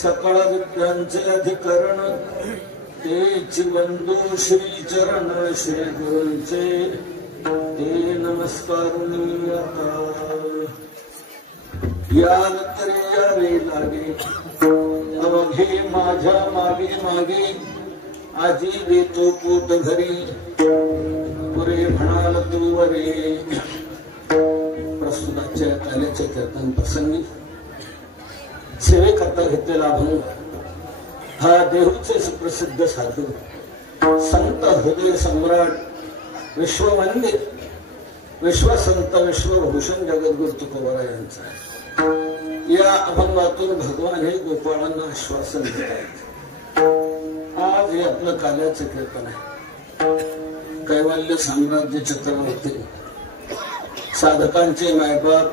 सकळ विद्यांचे अधिकरण तेच बंधू श्री चरण श्री गुरूंचे ते नमस्कारुनी आता याल तरी यावे लागे अवघे माझ्या मागे मागे आजी देतो पोट घरी पुरे म्हणाल तू वरे. प्रस्तुताच्या काल्याच्या कीर्तन प्रसंगी सेवेकरता घेतलेला अभंग हा देहूचे सुप्रसिद्ध साधू संत हृदय सम्राट विश्ववंदित विश्वसंत विश्वभूषण जगद्गुरु तुकोबा यांचा आहे। या अभंगातून भगवान हे गोपाळांना आश्वासन देत आहेत। आज हे आपलं काल्याचं कीर्तन आहे। कैवल्य साम्राज्य चक्रवर्ती साधकांचे मायबाप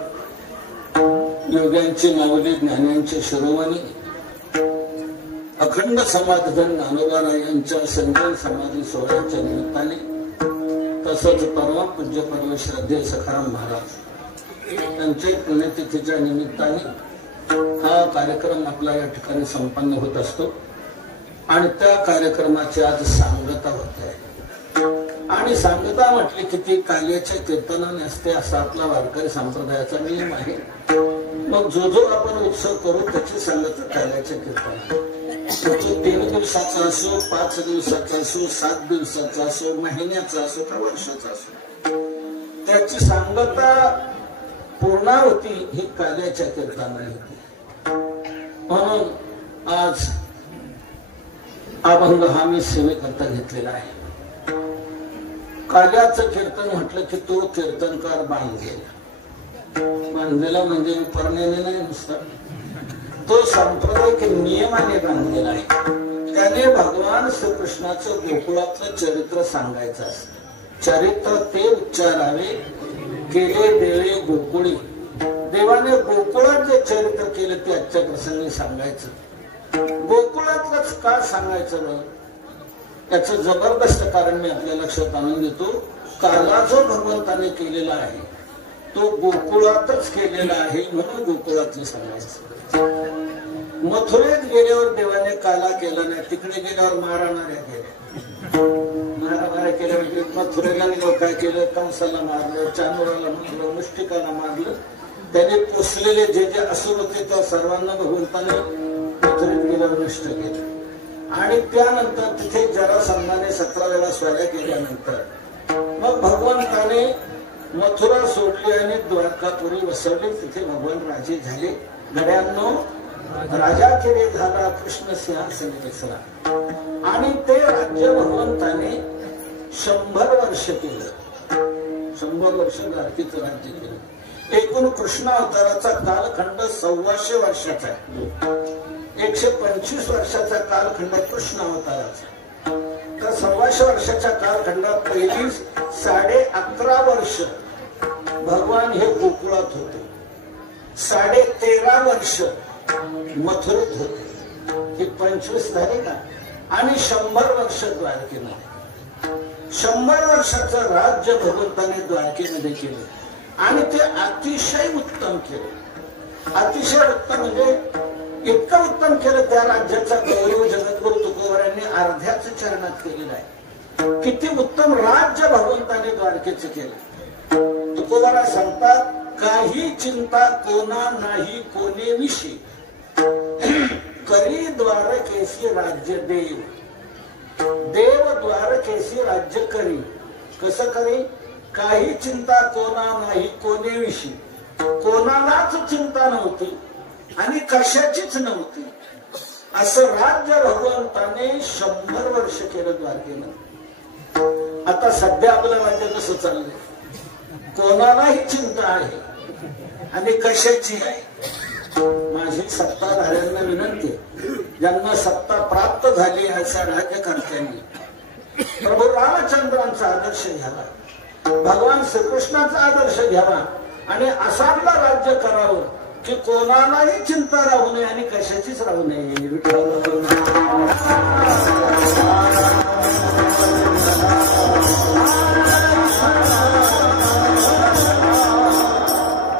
योग्यांची माऊली ज्ञानांचे शिरोमणी अखंड समाजधन ज्ञानोबा यांच्या संजय समाधी सोहळ्याच्या निमित्ताने तसंच परवा पूज्य परम श्रद्धेय सखाराम महाराज यांचे पुण्यतिथीच्या निमित्ताने हा कार्यक्रम आपला या ठिकाणी संपन्न होत असतो आणि त्या कार्यक्रमाची आज सांगता होते आणि सांगता म्हटली की ती काल्याच्या कीर्तनाने असते असा आपला वारकरी संप्रदायाचा नियम आहे। मग जो आपण उत्सव करू त्याची सांगता काल्याच्या कीर्तन 3 दिवसाचा असो 5 दिवसाचा असो 7 दिवसाचा असो महिन्याचा असो का वर्षाचा असो त्याची सांगता पूर्णावती ही काल्याच्या कीर्तनाने होती। म्हणून आज अभंग हा मी सेवेकरता घेतलेला आहे। काल्याचं कीर्तन म्हटलं की तो कीर्तनकार बांधलेला म्हणजे परण्याने नाही नुसता तो सांप्रदायिक नियमाने बांधलेला आहे। त्याने भगवान श्रीकृष्णाचं गोकुळातलं चरित्र सांगायचं असतं। चरित्र ते उच्चारावे केले देवे गोकुळी देवाने गोकुळात जे चरित्र केलं ते आजच्या प्रसंगी सांगायचं। गोकुळातलंच का सांगायचं याचं जबरदस्त कारण मी आपल्या लक्षात आणून देतो। काला जो भगवंताने केलेला आहे तो गोकुळातच केलेला आहे म्हणून गोकुळातलं सांगायचं। मथुरेत गेल्यावर देवाने काला केला नाही, तिकडे गेल्यावर मारामाऱ्या केल्या। मारामाऱ्या केल्या म्हणजे मथुरेला लोक काय केलं, कंसाला मारलं, चांदोराला मारलं, मुष्टिकाला मारलं। त्याने पोसलेले जे जे असुर होते त्या सर्वांना भगवंताने मथुरेत गेल्यावर नष्ट केलं आणि त्यानंतर तिथे जरासंधाने 17 वेळा स्वाऱ्या केल्यानंतर मग भगवंताने मथुरा सोडली आणि द्वारकापुरी वसवली। तिथे भगवान राजे झाले। गड्यांनो राजा केले झाला कृष्ण सिंहासन बसला आणि ते राज्य भगवंताने 100 वर्ष केलं। 100 वर्ष द्वारकेचं राज्य केलं। एकूण कृष्ण अवताराचा कालखंड 125 वर्षाचा आहे। 125 वर्षाचा कालखंड कृष्ण अवताराचा। तर 125 वर्षाच्या कालखंडात पहिली 11.5 वर्ष भगवान हे गोकुळात होते, 13.5 वर्ष मथुरेत होते। हे 25 झाले का आणि 100 वर्ष द्वारकेमध्ये 100 वर्षाचं राज्य भगवंताने द्वारकेमध्ये केलं आणि ते अतिशय उत्तम केलं। अतिशय उत्तम म्हणजे इतकं उत्तम केलं त्या राज्याचा गौरव जगद्गुरु तुकोबा यांनी अर्ध्याच चरणात केलेला आहे। किती उत्तम राज्य भगवंताने द्वारकेचं केलं। तुकोबा सांगतात काही चिंता कोणा नाही कोणे विषयी करी द्वारकेशी राज्य देव देव द्वारकेशी राज्य करी। कसं करी? काही चिंता कोणा नाही कोणे विषयी कोणालाच चिंता नव्हती आणि कशाचीच नव्हती असं राज्य भगवंताने 100 वर्ष केलं द्वारकेला। आता सध्या आपलं राज्य कसं चाललंय? कोणालाही चिंता आहे आणि कशाची आहे। माझी सत्ताधाऱ्यांना विनंती ज्यांना सत्ता प्राप्त झाली अशा राज्यकर्त्यांनी प्रभू रामचंद्रांचा आदर्श घ्यावा, भगवान श्रीकृष्णाचा आदर्श घ्यावा आणि असाला राज्य करावं की कोणालाही चिंता राहू नये आणि कशाचीच राहू नये।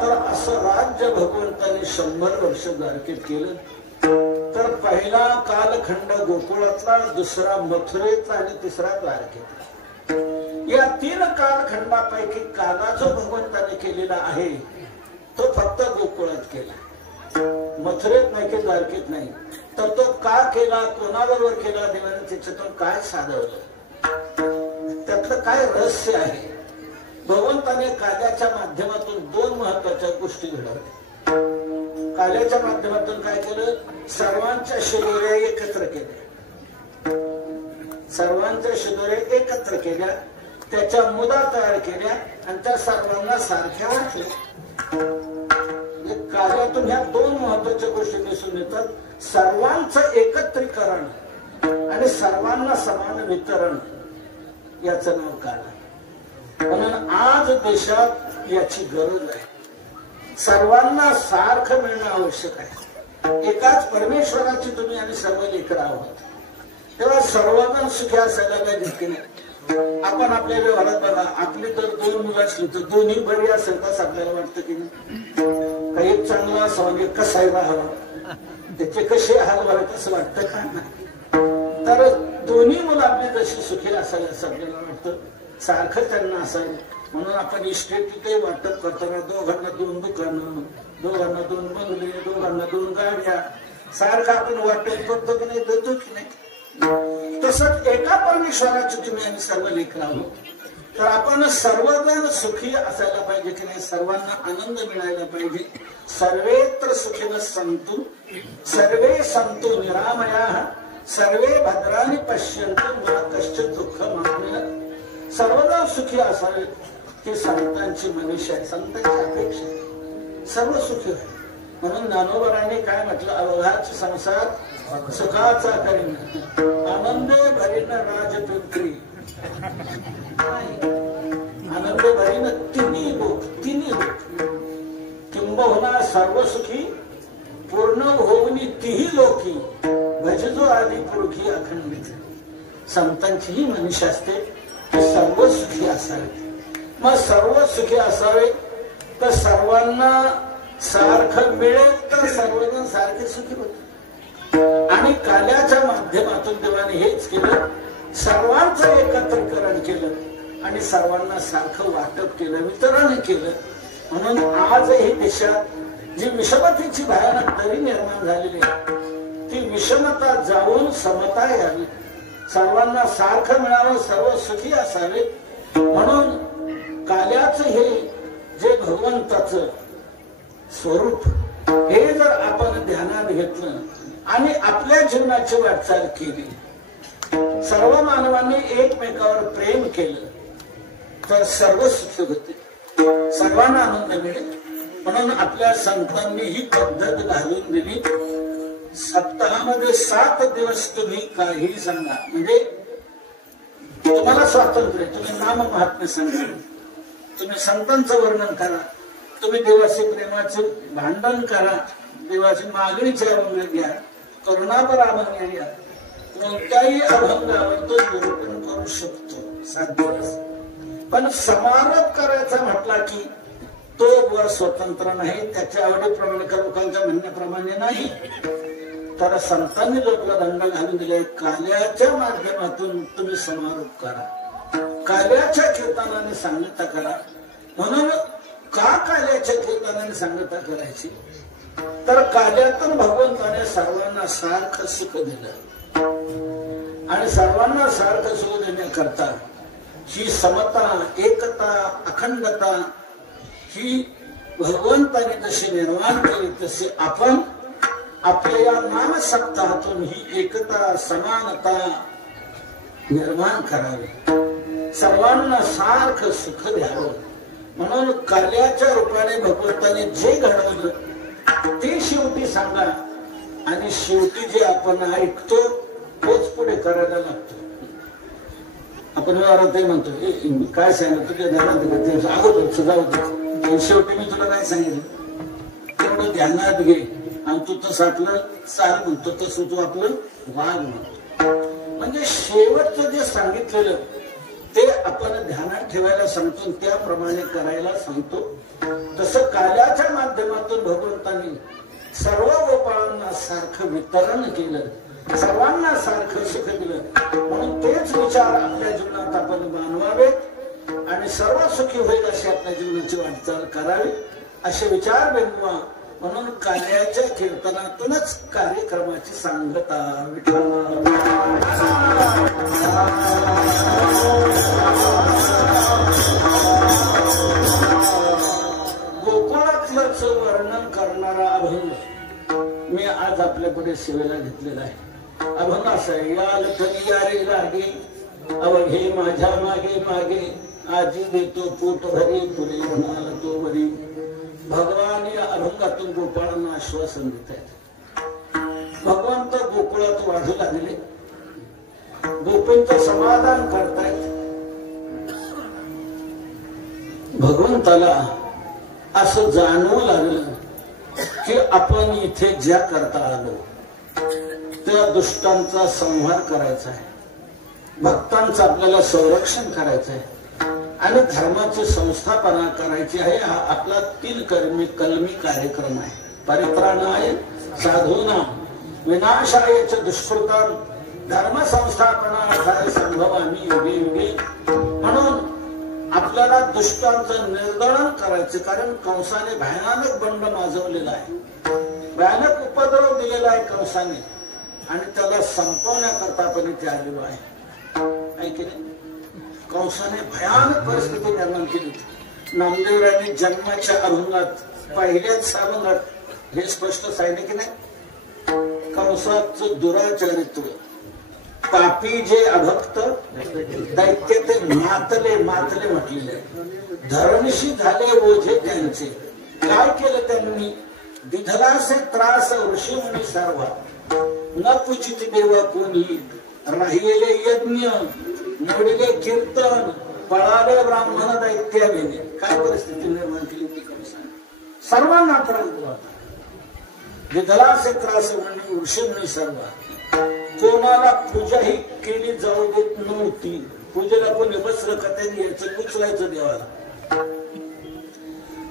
तर असं राज्य भगवंताने 100 वर्ष द्वारकेत केलं। तर पहिला कालखंड गोकुळातला, दुसरा मथुरेतला आणि तिसरा द्वारकेत। या 3 कालखंडापैकी काला जो भगवंताने केलेला आहे तो फक्त गोकुळात केला, मथुरेत नाही की द्वारकेत नाही। तर तो का केला, कोणाबरोबर केला, देवाने त्याच्यातून काय साधवलं, त्यातलं काय रहस्य आहे? भगवंताने काल्याच्या माध्यमातून 2 महत्वाच्या गोष्टी घडवल्या। काल्याच्या माध्यमातून काय केलं, सर्वांच्या शिदोऱ्या एकत्र केल्या, सर्वांच्या शिदोऱ्या एकत्र केल्या, त्याच्या मुदा तयार केल्या आणि त्या सर्वांना सारख्या वाटल्या. काल्यातून ह्या दोन महत्वाच्या गोष्टी दिसून येतात, सर्वांचं एकत्रीकरण आणि सर्वांना समान वितरण. याचं नाव काला. म्हणून आज देशात याची गरज आहे. सर्वांना सारखं मिळणं आवश्यक आहे. एकाच परमेश्वराची तुम्ही आणि सर्व लेकरं आहोत, तेव्हा सर्वजण सुखी असायला पाहिजे की नाही. आपण आपल्या व्यवहारात बघा, आपली तर 2 मुलं असली तर दोन्ही बरी असेल तर आपल्याला वाटतं की नाही, काही एक चांगला असावा, एक कसाही राहावा, त्याचे कसे हाल व्हावेत असं वाटतं का नाही. तर दोन्ही मुलं आपली जशी सुखी असावी असं आपल्याला वाटतं, सारखं त्यांना असावं. म्हणून आपण इस्टेट तिथे वाटप करताना दोघांना 2 दुकानं, दोघांना 2 बंगले, दोघांना 2 गाड्या, सारखं आपण वाटप करतो की नाही, देतो की नाही. तसंच एका परमेश्वराची तुम्ही आणि सर्व लेकरं आहोत, तर आपण सर्वजण सुखी असायला पाहिजे की नाही, सर्वांना आनंद मिळायला पाहिजे. सर्वेत्र सुखिनः सन्तु सर्वे सन्तु निरामयाः सर्वे भद्राणि पश्यन्तु मा कश्चित् दुःखमाप्नुयात्. सर्वजण सुखी असावे ही संतांची मनीषा आहे, संतांची अपेक्षा आहे. सर्व सुखी आहे. म्हणून ज्ञानोबरांनी काय म्हटलं, अवघाच संसार सुखाचा करीन आनंदे भरीन राजपिंपरी. आनंदे भरीन तिन्ही लोक किंबहुना सर्व सुखी पूर्ण होऊनी तिही लोकी भजजो आदि पुरुखी अखंडित. संतांची ही मनीषा असते की सर्व सुखी असावे. मग सर्व सुखी असावे तर सर्वांना सारखं मिळेल तर सर्वजण सारखे सुखी होते. आणि काल्याच्या माध्यमातून देवाने हेच केलं, सर्वांचं एकत्रीकरण केलं आणि सर्वांना सारखं वाटप केलं, वितरण केलं. म्हणून आजही देशात जी विषमतेची भयानक दरी निर्माण झालेली आहे, ती विषमता जाऊन समता यावी, सर्वांना सारखं मिळावं, सर्व सुखी असावे. म्हणून काल्याचं हे जे भगवंताचं स्वरूप हे जर आपण ध्यानात घेतलं आणि आपल्या जीवनाची वाटचाल केली, सर्व मानवांनी एकमेकावर प्रेम केलं तर सर्व सुखी होते, सर्वांना आनंद मिळेल. म्हणून आपल्या संतांनी ही पद्धत घालून दिली. सप्ताहामध्ये 7 दिवस तुम्ही काहीही सांगा, म्हणजे तुम्हाला स्वातंत्र्य, तुम्ही नाम महात्म्य सांगा, तुम्ही संतांचं वर्णन करा, तुम्ही देवाचे प्रेमाचे भांडण करा, देवाची मागणीचे अभंग घ्या, करुणापर अभंग घ्या, कोणत्याही अभंगावर तो निरूपण करू शकतो. 7 दिवस. पण समारोप करायचा म्हटला की तो वर स्वतंत्र नाही, त्याच्या आवडीप्रमाणे लोकांच्या म्हणण्याप्रमाणे नाही. तर संतांनी लोकांना दंड घालून दिले, काल्याच्या माध्यमातून तुम्ही समारोप करा, काल्याच्या कीर्तनाने सांगता करा. म्हणून का काल्याच्या कीर्तनाने सांगता करायची, तर काल्यातून भगवंताने सर्वांना सारखं सुख दिलं आणि सर्वांना सारखं सुख देण्याकरता ही समता, एकता, अखंडता ही भगवंताने जशी निर्माण केली तशी आपण आपल्या या नाम सप्ताहातून ही एकता, समानता निर्माण करावी, सर्वांना सारखं सुख द्यावं. म्हणून काल्याच्या रूपाने भगवंताने जे घडवलं ते शेवटी सांगा आणि शेवटी जे आपण ऐकतो तोच पुढे करायला लागतो. आपण व्यवहारात म्हणतो काय सांगितलं तुझ्या ध्यानात अगोदर जाऊ, शेवटी मी तुला काय सांगितलं तेवढं ध्यानात घे आणि तू तसं आपलं चाल म्हणतो, तसं तू आपलं वाग म्हणतो. म्हणजे शेवटचं जे सांगितलेलं ते आपण ध्यानात ठेवायला सांगतो, त्याप्रमाणे करायला सांगतो. तसं काल्याच्या माध्यमातून भगवंतांनी सर्व गोपाळांना सारखं वितरण केलं, सर्वांना सारखं सुख दिलं. म्हणून तेच विचार आपल्या जीवनात आपण मानवावेत आणि सर्व सुखी होईल अशी आपल्या जीवनाची वाटचाल करावी, असे विचार बिंदवा. म्हणून काल्याच्या कीर्तनातूनच कार्यक्रमाची सांगता. गोकुळातलंच वर्णन करणारा अभंग मी आज आपल्या पुढे सेवेला घेतलेला आहे. अभंग असं आहे, या लखनी या रे लागे अवघे माझ्या मागे मागे आजी देतो पोट भरी पुरे म्हणाल तो बरी. भगवान या अभंगातून गोपाळांना आश्वासन देत आहेत. भगवंत गोकुळात वाढू लागले, गोपींचं समाधान करतायत. भगवंताला असं जाणवू लागलं की आपण इथे ज्या करता आलो त्या दुष्टांचा संहार करायचा आहे, भक्तांचं आपल्याला संरक्षण करायचं आहे आणि धर्माची संस्थापना करायची आहे. हा आपला 3 कलमी कार्यक्रम आहे. परित्राणाय साधूनां विनाशाय च दुष्कृतां धर्म संस्थापनार्थाय संभवामि युगे युगे. म्हणून आपल्याला दुष्टांचं निर्दलन करायचं, कारण कंसाने भयानक बंड माजवलेला आहे, भयानक उपद्रव दिलेला आहे कंसाने, आणि त्याला संपवण्याकरता आपण इथे आलेलो आहे. कंसाने भयानक परिस्थिती निर्माण केली. नामदेवरायांनी जन्माच्या अभंगात पहिल्याच अभंगात हे स्पष्ट सांगितले की नाही, कंसाचं दुराचरित्र, पापी जे अभक्त दैत्य ते मातले मातले म्हटलेले, धरणशी झाले ओझे त्यांचे. काय केलं त्यांनी? दिधलासे त्रास ऋषी मुनी सर्व न पूजित देवा कोणी, राहिलेले यज्ञ मोडले कीर्तन पळाले ब्राह्मण दैत्याने. काय परिस्थिती निर्माण केली ती कंसाने? सर्वांना त्रास दिला. दिधलासे त्रास ऋषी मुनी सर्व, कोणाला पूजाही केली जाऊ देत नव्हती. पूजेला कोणी बसलं का त्यांनी यायचं उचलायचं देवाला.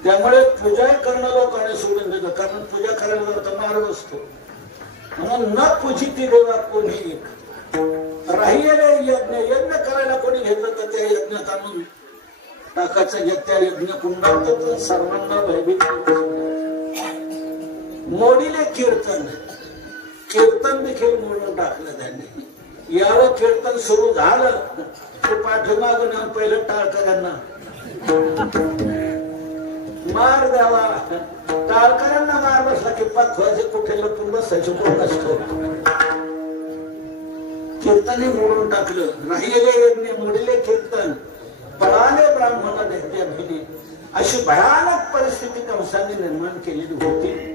त्यामुळे पूजा करणं लोकांनी सोडून दिलं, कारण पूजा करायला जाता मार्ग असतो. म्हणून न पूजिती देवा कोणी एक, राहिलेले यज्ञ करायला कोणी घेतलं तर त्या यज्ञात आणून टाकायचं. त्या यज्ञ कुंडात सर्वांना भयभीत. मोडीले कीर्तन देखील मोडून टाकलं त्यांनी. यावं कीर्तन सुरू झालं ते पाठीमागून येऊन पहिलं टाळकऱ्यांना मार द्यावा. टाळकऱ्यांना मार बसला की पाखवाचे कुठे लपून बसायचे कोण असतो. कीर्तने मोडून टाकलं. राहिलेले यज्ञ मोडले कीर्तन पळाले ब्राह्मण दैत्याभिनी. अशी भयानक परिस्थिती कंसाने निर्माण केलेली होती.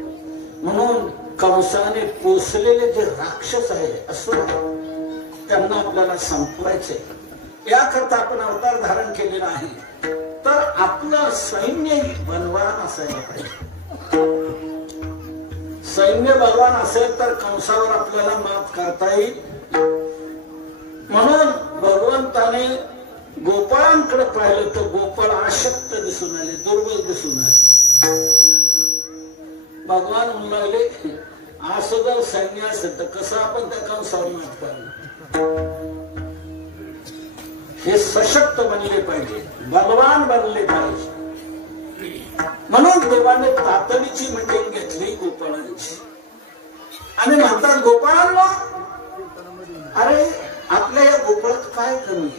म्हणून कंसाने पोसलेले जे राक्षस आहे असुर, त्यांना आपल्याला संपवायचे. याकरता आपण अवतार धारण केलेला आहे. तर आपलं सैन्य बलवान असायला पाहिजे. सैन्य बलवान असेल तर कंसावर आपल्याला मात करता येईल. म्हणून भगवंताने गोपाळांकडे पाहिलं तर गोपाळ अशक्त दिसून आले, दुर्बल दिसून आले. भगवान म्हणू लागले, असं जर सैन्य असेल तर कसं आपण त्या कंसावर मात करणार? हे सशक्त बनले पाहिजे, बलवान बनले पाहिजे. म्हणून देवाने तातडीची मीटिंग घेतली गोपाळांची आणि म्हणतात, गोपाळांना अरे आपल्या या गोकुळात काय कमी?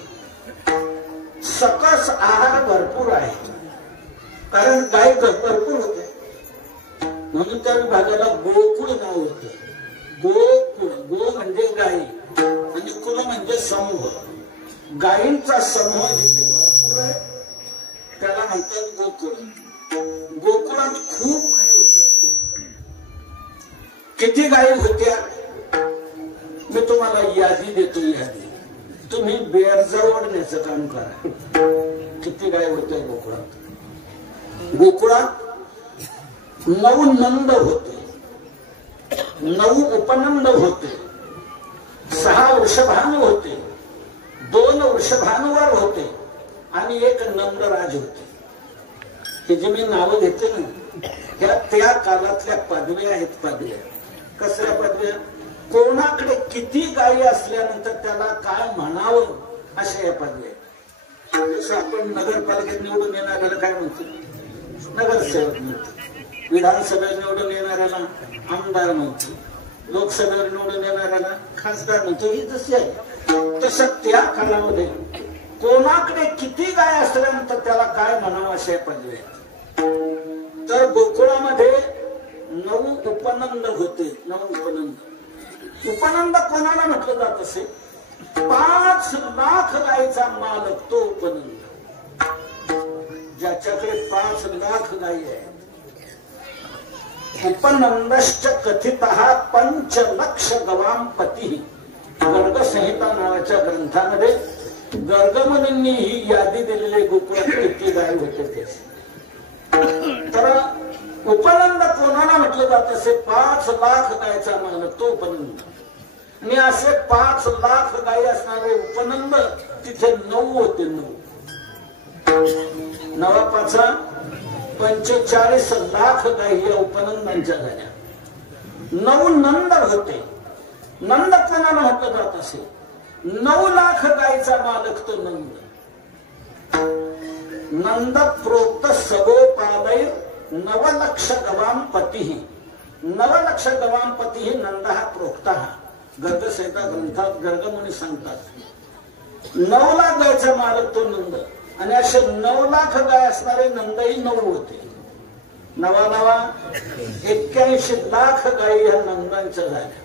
सकस आहार भरपूर आहे, कारण गाय भरपूर होते. म्हणून त्या विभागाला गोकुळ नाव होतं. गोकुळ, गो म्हणजे गायी आणि कुल म्हणजे समूह. गायींचा समूह जिथे भरपूर आहे त्याला म्हणतात गोकुळ. गोकुळात खूप गायी होत्या, खूप. किती गायी होत्या मी तुम्हाला यादी देतो. यादी तुम्ही बेरजवडण्याचं काम करा. किती गाय होते गोकुळात? गोकुळात 9 नंद होते, 9 उपनंद होते, 6 वृषभानू होते, 2 वृषभानुवर होते आणि 1 नंदराज होते. हे जे मी नावं घेते ना, त्या काळातल्या पदव्या आहेत. पदव्या कसल्या पदव्या? कोणाकडे किती गायी असल्यानंतर त्याला काय म्हणावं अशा या पदव्या. जसं आपण नगरपालिकेत निवडून येणाऱ्याला काय म्हणतो? नगरसेवक म्हणतो. विधानसभेत निवडून येणाऱ्याला आमदार म्हणतो. लोकसभेवर निवडून येणाऱ्याला खासदार म्हणतो. ही जशी आहे तसं त्या काळामध्ये कोणाकडे किती गाय असल्यानंतर त्याला काय म्हणावं अशा पदव्या. तर गोकुळामध्ये 9 उपनंद होते. 9 उपनंद. उपनंद कोणाला म्हटलं जात असे? 5 लाख गायीचा मालक तो उपनंद. ज्याच्याकडे 5 लाख गायी आहे. उपनंदश्च कथितः 5 लक्ष गवाम पती. गर्ग संहिता नावाच्या ग्रंथामध्ये गर्गमुनींनी ही यादी दिलेली गोकुळात किती गायी होते ते. तर उपनंद कोणाला म्हटलं जात असे? 5 लाख गायचा मालक तो उपनंद. आणि असे 5 लाख गायी असणारे उपनंद तिथे 9 होते. 9 5 45 लाख गायी या उपनंदांच्या झाल्या. 9 नंद होते. नंद कोणाला म्हटलं जात असे? 9 लाख गायीचा मालक तो नंद. नंद प्रोक्त सगोपालैर 9 लक्ष गवाम पती. 9 लक्ष गवाम पती नंद हा प्रोक्त. गर्ग संहिता ग्रंथात गर्गमुनी सांगतात 9 लाख गायचा मालक तो नंद. आणि असे 9 लाख गाय असणारे नंदही 9 होते. 9 81 लाख गायी ह्या नंदांच्या झाल्या.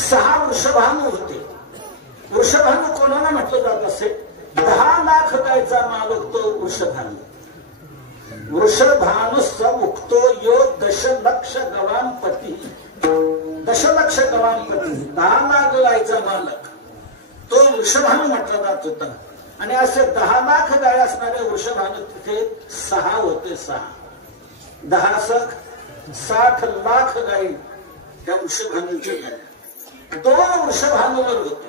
6 वृषभानू होते. वृषभानू कोणाला म्हटलं जात असे? 10 लाख गायचा मालक तो वृषभानू. वृषभानुस उक्तो यो 10 लक्ष गवाम पती. 10 लक्ष गवाम पती 10 लाख गायचा मालक तो वृषभानू म्हटला जात होता. आणि असे 10 लाख गाय असणारे वृषभानू तिथे 6 होते. 6 10 60 लाख गायी त्या वृषभानूंच्या झाल्या. 2 वृषभानूवर होते.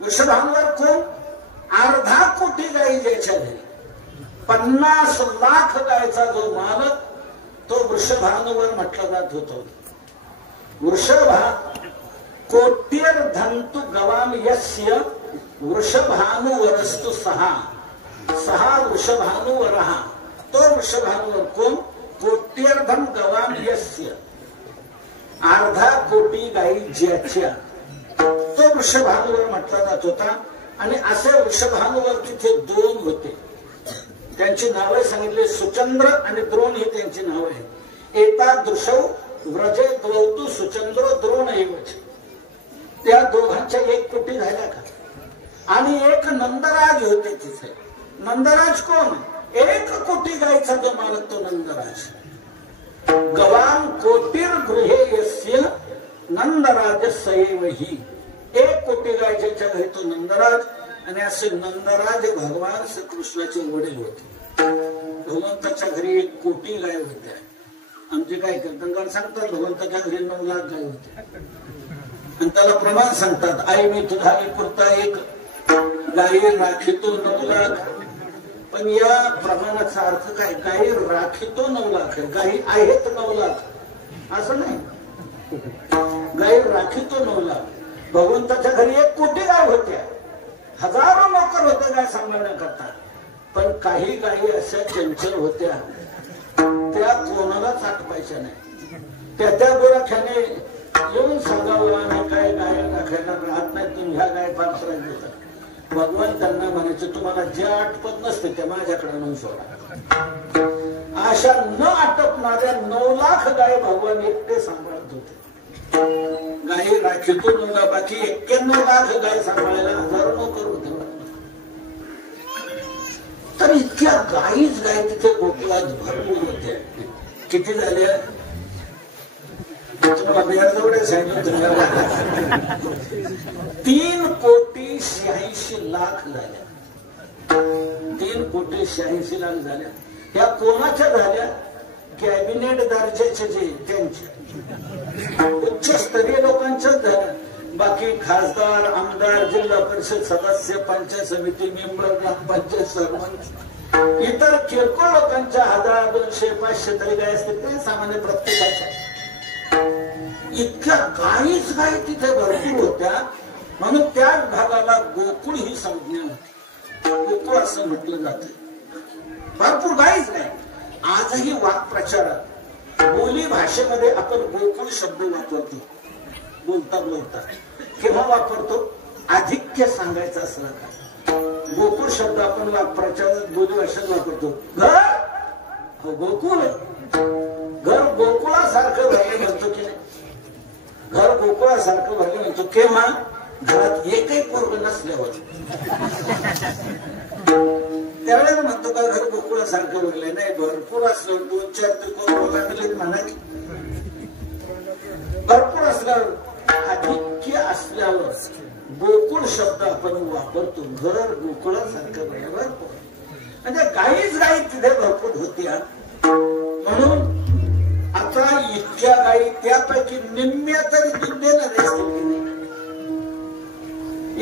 वृषभानूवर कोण? अर्धा कोटी गायी ज्याच्या घरी 50 लाख गायचा जो मालक तो वृषभानूवर म्हटला जात होतो. वृषभा कोट्यर धंतु गवाम यस्य वृषभानुवरस्तु 6 वृषभानुवर. तो वृषभानुवर कोण? कोट्यर्धम गवाम यस्य अर्धा कोटी गायी ज्याच्या तो वृषभानुवर म्हटला जात होता. आणि असे वृषभानुवर तिथे 2 होते. त्यांची नावे सांगितले सुचंद्र आणि द्रोण ही त्यांची नाव आहेत. एतादृशौ व्रजे द्वौतु सुचंद्र द्रोण एवच. त्या दोघांच्या 1 कोटी झाल्या का? आणि 1 नंदराज होते तिथे. नंदराज कोण? 1 कोटी गायचा जो मालक तो नंदराज. गवाम कोटीर गृहे यस्य नंदराज सैवही. 1 कोटी गायच्या घरी तो नंदराज. आणि असे नंदराज भगवान श्रीकृष्णाचे वडील होते. भगवंताच्या घरी 1 कोटी गाय होत्या. आमचे काय कीर्तनकार सांगतात भगवंताच्या घरी 9 लाख गाय होत्या. आणि त्याला प्रमाण सांगतात आई मी तुझा पुरता 1 गायी राखीतो 9 लाख. पण या प्रमाणाचा अर्थ काय? गायी राखीतो 9 लाख गायी आहेत 9 लाख असं नाही. गायी राखीतो 9 लाख. भगवंताच्या घरी 1 कोटी गाय होत्या. हजारो नोकर होते गाय सांभाळण्याकरता. पण काही गायी अशा चंचल होत्या त्या कोणालाच आठवायच्या नाही. त्या गोरख्याने येऊन सांगावं आम्ही काय गाय राखायला राहत नाही. तुम्ही ह्या गाय फार त्रास देतात. भगवान त्यांना म्हणायचे तुम्हाला जे आटपत नसते ते माझ्याकडे नेऊन सोडा. अशा न आटपणाऱ्या 9 लाख गाय भगवान एकटे सांभाळत होते. गायी राखीतून बाकी 91 लाख गाय सांभाळायला हजारो नोकर होते. तर इतक्या गायीच गाय तिथे गोकुळात भरपूर होत्या. किती झाल्या? तुम्हाला बिहारजवळ सांगितलं 3 कोटी 86 लाख झाल्या. 3 कोटी 86 लाख झाल्या. ह्या कोणाच्या झाल्या? कॅबिनेट दर्जाचे जे त्यांच्या उच्चस्तरीय लोकांच्याच झाल्या. बाकी खासदार आमदार जिल्हा परिषद सदस्य पंचायत समिती मेंबर ग्रामपंचायत सरपंच इतर किरकोळ लोकांच्या 1000 200 500 तरी गाय असते ते सामान्य प्रत्येकाच्या. इतक्या गायीच गाय तिथे भरपूर होत्या. म्हणून त्या भागाला गोकुळ ही संज्ञा होती. गोकुळ असं म्हटलं जातं. भरपूर गायीच गाय. आजही वाक्प्रचारात बोली भाषेमध्ये आपण गोकुळ शब्द वापरतो. बोलता बोलता केव्हा वापरतो? आधिक्य सांगायचं असलं का गोकुळ शब्द आपण वाक्प्रचारात बोली भाषेत वापरतो. घर गोकुळ घर गोकुळात गोकुळासारखं भरले म्हणतो की नाही, घर गोकुळासारखं भरले म्हणतो केव्हा घरात एकही पोरग नसल्यावर, त्यावेळेला म्हणतो का घर गोकुळासारखं भरले. नाही, भरपूर असलं 2-4 त्रिकोण लागले म्हणा, भरपूर असल्यावर अधिक्य असल्यावर गोकुळ शब्द आपण वापरतो. घर गोकुळासारखं भरल्यावर म्हणजे गाईच गाई तिथे भरपूर होत्या. म्हणून आता इतक्या गाई त्यापैकी निम्म्या तरी दूध देणारे असतील की नाही,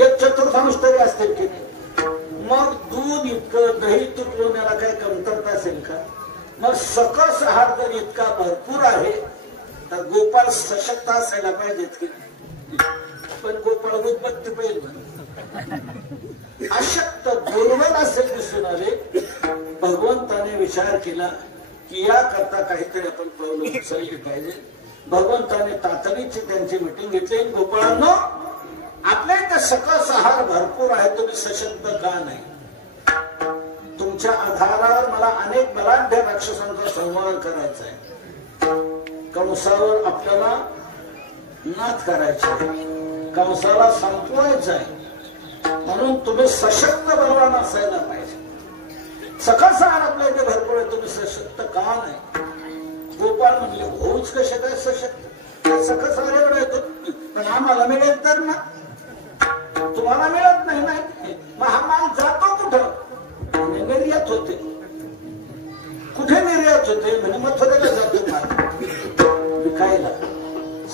1/4 तरी असतील की नाही. मग दूध इतकं, दही तूप लोण्याला काही कमतरता असेल का? मग सकस आहार जर इतका भरपूर आहे तर गोपाळ सशक्त असायला पाहिजेत की नाही. पण गोपाळ उद्बत्ती पाहिजे, अशक्त दुर्बल असे दिसून आले. भगवंताने विचार केला की याकरता काहीतरी आपण पावलं उचलली पाहिजे. भगवंताने तातडीची त्यांची मिटिंग घेतली. गोपाळांनो, आपल्या इथे सकस आहार भरपूर आहे, तुम्ही सशक्त का नाही? तुमच्या आधारावर मला अनेक बलाढ्य राक्षसांचा संहार करायचा आहे. कंसावर आपल्याला नाथ करायचा आहे, कंसाला संपवायचं आहे. म्हणून तुम्ही सशक्त बलवान असायला पाहिजे. सकस आहार आपल्या इथे भरपूर आहे, तुम्ही सशक्त का नाही? गोपाळ म्हणले, होऊच कसे काय सशक्त? सकस आहार येतो पण आम्हाला मिळेल तर ना, तुम्हाला मिळत नाही. नाही मग हा माल जातो कुठं? निर्यात होते. कुठे निर्यात होते? म्हणजे मथुरेला जातो माल विकायला.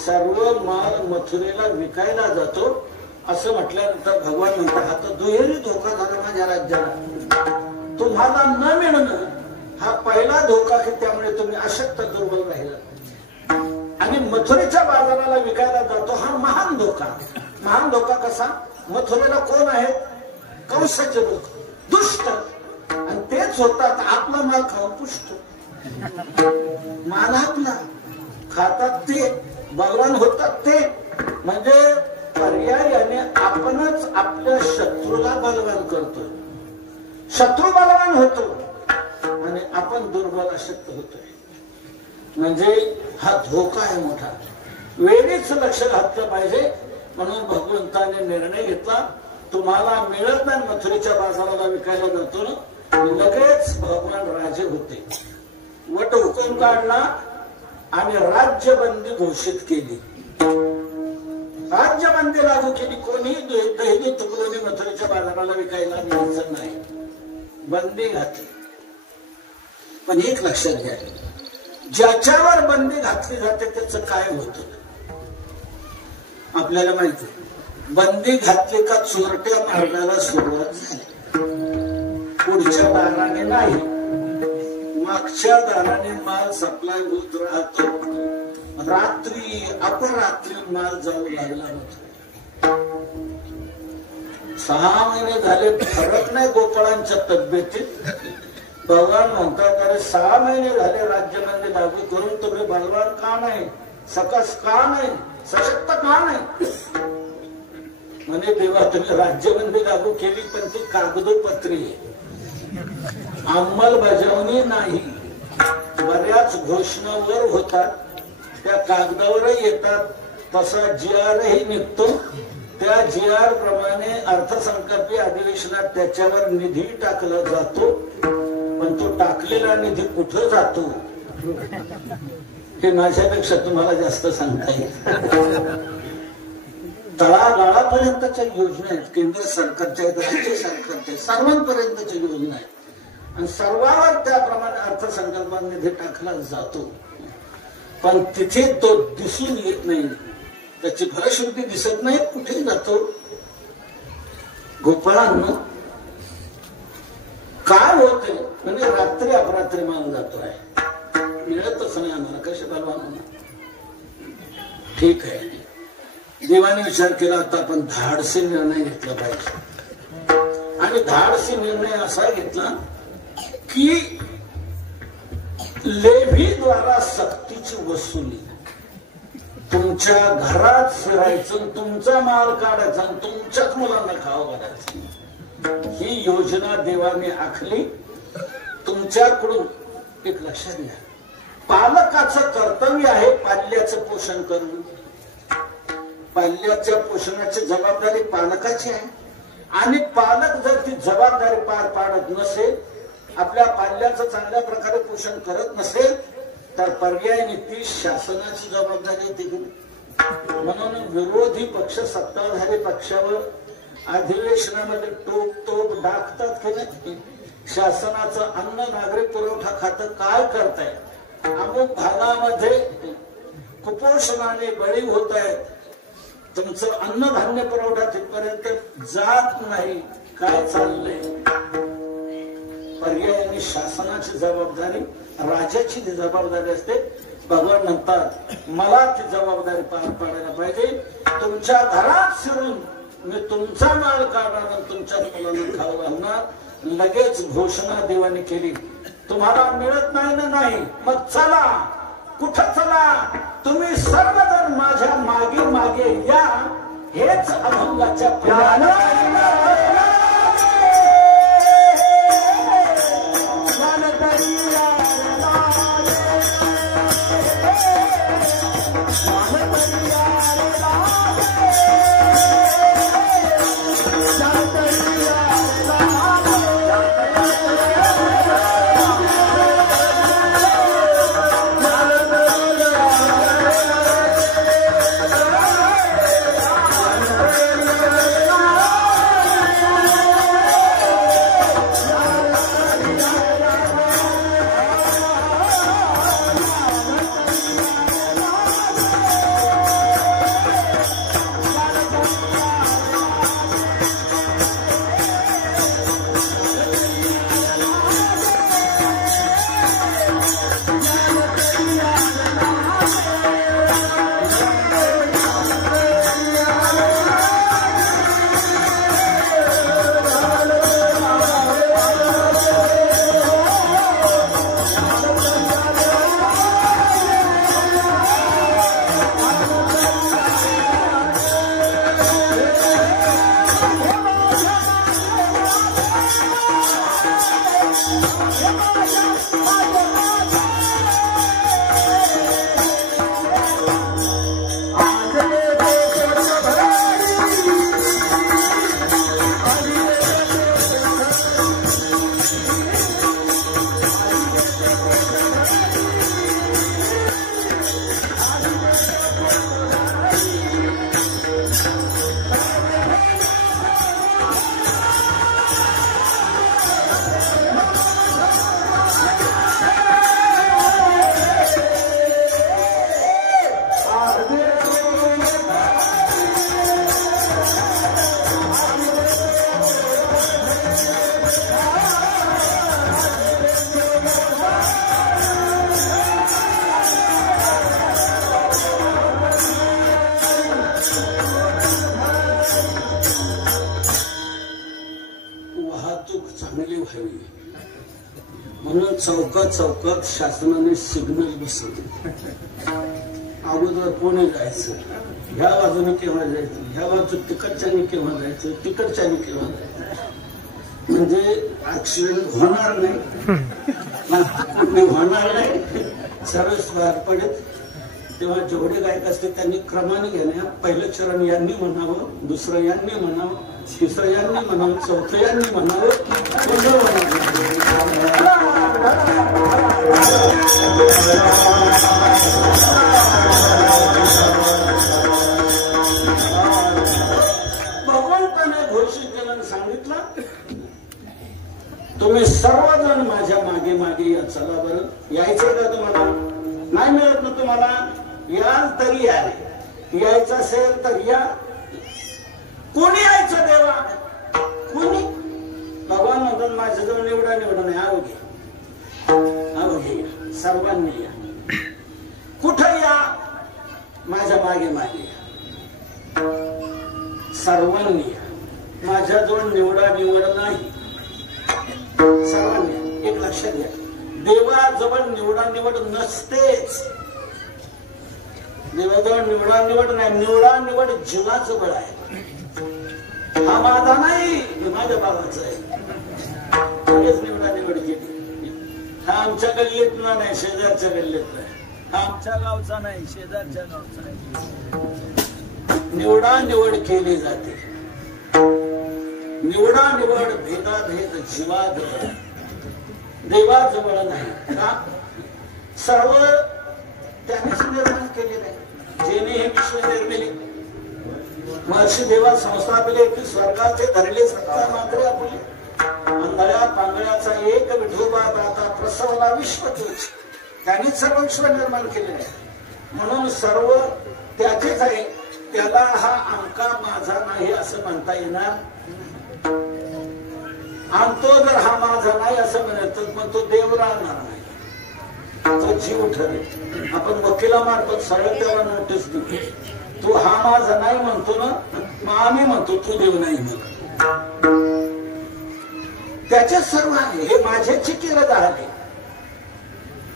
सर्व माल मथुरेला विकायला जातो. असं म्हटल्यानंतर भगवान म्हणतात, हा तर दुहेरी धोका झाला माझ्या राज्याला. तुम्हाला न मिळणं हा पहिला धोका की त्यामुळे तुम्ही अशक्त दुर्बल राहिला. आणि मथुरेच्या बाजाराला विकायला जातो हा महान धोका. महान धोका कसा? मथुरेला कोण आहेत? कंसाचे लोक, दुष्ट. आणि तेच होतात आपला माल खाऊन पुष्ट. माल आपला खातात ते, बलवान होतात ते. म्हणजे पर्यायाने आपणच आपल्या शत्रूला बलवान करतोय. शत्रू बलवान होतो आणि आपण दुर्बल अशक्त होतोय. म्हणजे हा धोका आहे मोठा. वेळीच लक्ष घातलं पाहिजे. म्हणून भगवंताने निर्णय घेतला, तुम्हाला मिळत नाही, मथुरेच्या बाजाराला विकायला जातो ना. लगेच भगवान राजे होते. वट हुकूम काढला आणि राज्यबंदी घोषित केली. राज्यबंदी लागू केली. कोणी दही तुकडोनी मथुरेच्या बाजाराला विकायला न्यायचं नाही, बंदी घातली. पण एक लक्षात घ्या, ज्याच्यावर बंदी घातली जाते त्याचं काय होतं आपल्याला माहिती. बंदी घातली का चोरट्या मारण्याला सुरुवात झाली. पुढच्या दाराने नाही, मागच्या दाराने माल सप्लाय होत राहतो. रात्री अपरात्री माल जाऊ लागला होता. 6 महिने झाले फरक नाही गोपाळांच्या तब्येतीत. भगवान म्हणतात, अरे 6 महिने झाले राज्यबंदी लागू करून तुम्ही बलवान का नाही, सकस का नाही, सशक्त का नाही? म्हणे देवा, तुम्ही राज्यबंदी लागू केली पण ती कागदोपत्री आहे, अंमलबजावणी नाही. बऱ्याच घोषणावर होतात, त्या कागदावरही येतात. तसा GRही निघतो. त्या GR प्रमाणे अर्थसंकल्पीय अधिवेशनात त्याच्यावर निधी टाकला जातो. पण तो टाकलेला निधी कुठं जातो हे माझ्यापेक्षा तुम्हाला जास्त सांगता येईल. तळागाळापर्यंतच्या योजना आहेत, केंद्र सरकारच्या, राज्य सरकारच्या, सर्वांपर्यंतच्या योजना आहेत. आणि सर्वांवर त्याप्रमाणे अर्थसंकल्पात निधी टाकला जातो. पण तिथे तो दिसून येत नाही, त्याची फलश्रुती दिसत नाही. कुठेही जातो. गोपाळांनो, काय होते म्हणजे रात्री अपरात्री माल जातो आहे, मिळतच नाही आम्हाला. कसे बलवान म्हणा. ठीक आहे, देवाने विचार केला, आता आपण धाडसी निर्णय घेतला पाहिजे. आणि धाडसी निर्णय असा घेतला की लेव्हीद्वारा सक्तीची वसुली. तुमच्या घरात फिरायचं, तुमचा माल काढायचा आणि तुमच्याच मुलांना खावं घालायचं, ही योजना देवाने आखली तुमच्याकडून. एक लक्षात घ्या, पालकाचं कर्तव्य आहे पाल्याचं पोषण करणं. पाल्याच्या पोषणाची जबाबदारी पालकाची आहे. आणि पालक जर ती जबाबदारी पार पाडत नसेल, आपल्या पाल्याचं चांगल्या प्रकारे पोषण करत नसेल, तर पर्यायाने ती शासनाची जबाबदारी येते. म्हणून विरोधी पक्ष सत्ताधारी पक्षावर अधिवेशनामध्ये टोक डाकतात की नाही. शासनाचं अन्न नागरी पुरवठा खातं काय करताय, अमुक भागामध्ये कुपोषणाने बळी होत आहेत, तुमचं अन्नधान्य पुरवठा तिथपर्यंत जात नाही, काय चाललंय. पर्यायाने शासनाची जबाबदारी, राजाची ती जबाबदारी असते. भगवान म्हणतात मला ती जबाबदारी पार पाडायला पाहिजे. तुमच्या घरात शिरून मी तुमचा माल काढणार, तुमच्या मुलांना खाऊ घालणार. लगेच घोषणा देवाने केली, तुम्हाला मिळत नाही ना, नाही मग चला. कुठं चला? तुम्ही सर्वजण माझ्या मागे मागे या. हेच अभंगाच्या म्हणून चौकात शासनाने सिग्नल बसवले. अगोदर कोणी जायचं, ह्या बाजूने केव्हा जायचं, ह्या बाजू तिकडच्याने केव्हा जायचं, तिकडच्याने केव्हा जायचं, म्हणजे ऍक्सिडेंट होणार नाही, सर्वच बाहेर पडेल. तेव्हा जेवढे गायक असते त्यांनी क्रमाने घेण्या, पहिलं चरण यांनी म्हणावं, दुसरं यांनी म्हणावं, तिसरं यांनी म्हणावं, चौथं यांनी म्हणावं, भगवंताने घोषित केलं, सांगितलं तुम्ही सर्वजण माझ्या मागे मागे या. चला बरं, यायचं का तुम्हाला? नाही मिळत ना तुम्हाला, याल तरी या, यायचं असेल तर या. कोणी यायचं देवा? कोणी? भगवान म्हणतात माझ्याजवळ निवडा नाही, अवघे या, सर्वांनी या. कुठं या? माझ्या मागे मागे या, सर्वांनी या. माझ्याजवळ निवडा नाही, सर्वांनी. एक लक्षात घ्या, देवाजवळ निवड नसतेच. देवाजवळ निवड नाही, निवड जीवाचं बळ आहे. हा माझा नाही, हे माझ्या बाबाचं आहे. निवड केली. हा आमच्या गल्लीत नाही, शेजारच्या गल्लीत नाही. आमच्या गावचा नाही, शेजारच्या गावचा आहे. निवडा निवड केली जाते. निवडा निवड भेदाभेद जीवाजवळ, देवाजवळ नाही. का? सर्व त्यानेच निर्माण केलेलं आहे. जेणे हे विश्व निर्मिले, महर्षी देवा संस्थापिले की स्वर्गाचे धरले सत्ता मात्र आपले. आंधळ्या पांगळ्याचा एक विठोबा दाता प्रसवला विश्व तोच. त्यांनीच सर्व विश्व निर्माण केलेले आहे. म्हणून सर्व त्याचेच आहे. त्याला हा आमका माझा नाही असं म्हणता येणार. आणि तो जर हा माझा नाही असं म्हणत तर मग तो देव राहणार नाही, तो जीव ठरेल. आपण वकिलामार्फत सरळ त्याला नोटीस देऊ, तू हा माझा नाही म्हणतो ना, मग आम्ही म्हणतो तू देव नाही म्हणत. त्याचे सर्व आहे, हे माझ्याची केलं आहे.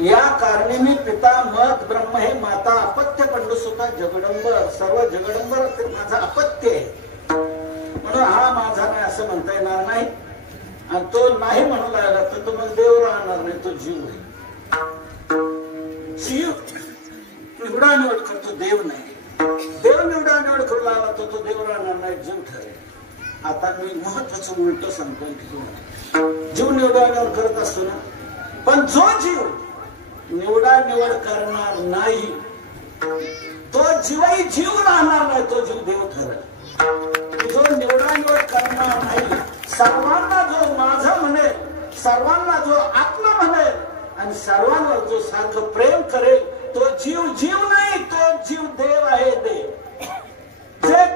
या कारणे मी पिता मत ब्रह्म हे माता अपत्य पंडू सुद्धा जगडंबर, सर्व जगडंबर माझा अपत्य आहे. म्हणून हा माझा नाही असं म्हणता येणार नाही. आणि तो नाही म्हणू लागला तर तो मग देव राहणार नाही, तो जीव आहे. जीव निवडा निवड करतो, देव नाही. देव निवडा निवड करू लागला तर तो देव राहणार नाही, जीव ठरेल. आता मी महत्वाचं उलट सांगतोय की तुम्हाला, जीव निवडा निवड करत असतो ना, पण जो जीव निवडा निवड करणार नाही तो जीवही जीव राहणार नाही, तो जीव देव ठरेल. जो निवडा निवड करणार नाही, सर्वांना जो माझा म्हणेल, सर्वांना जो आत्मा म्हणेल आणि सर्वांवर जो सारखं प्रेम करेल, तो जीव जीव नाही, तो जीव देव आहे. देव जे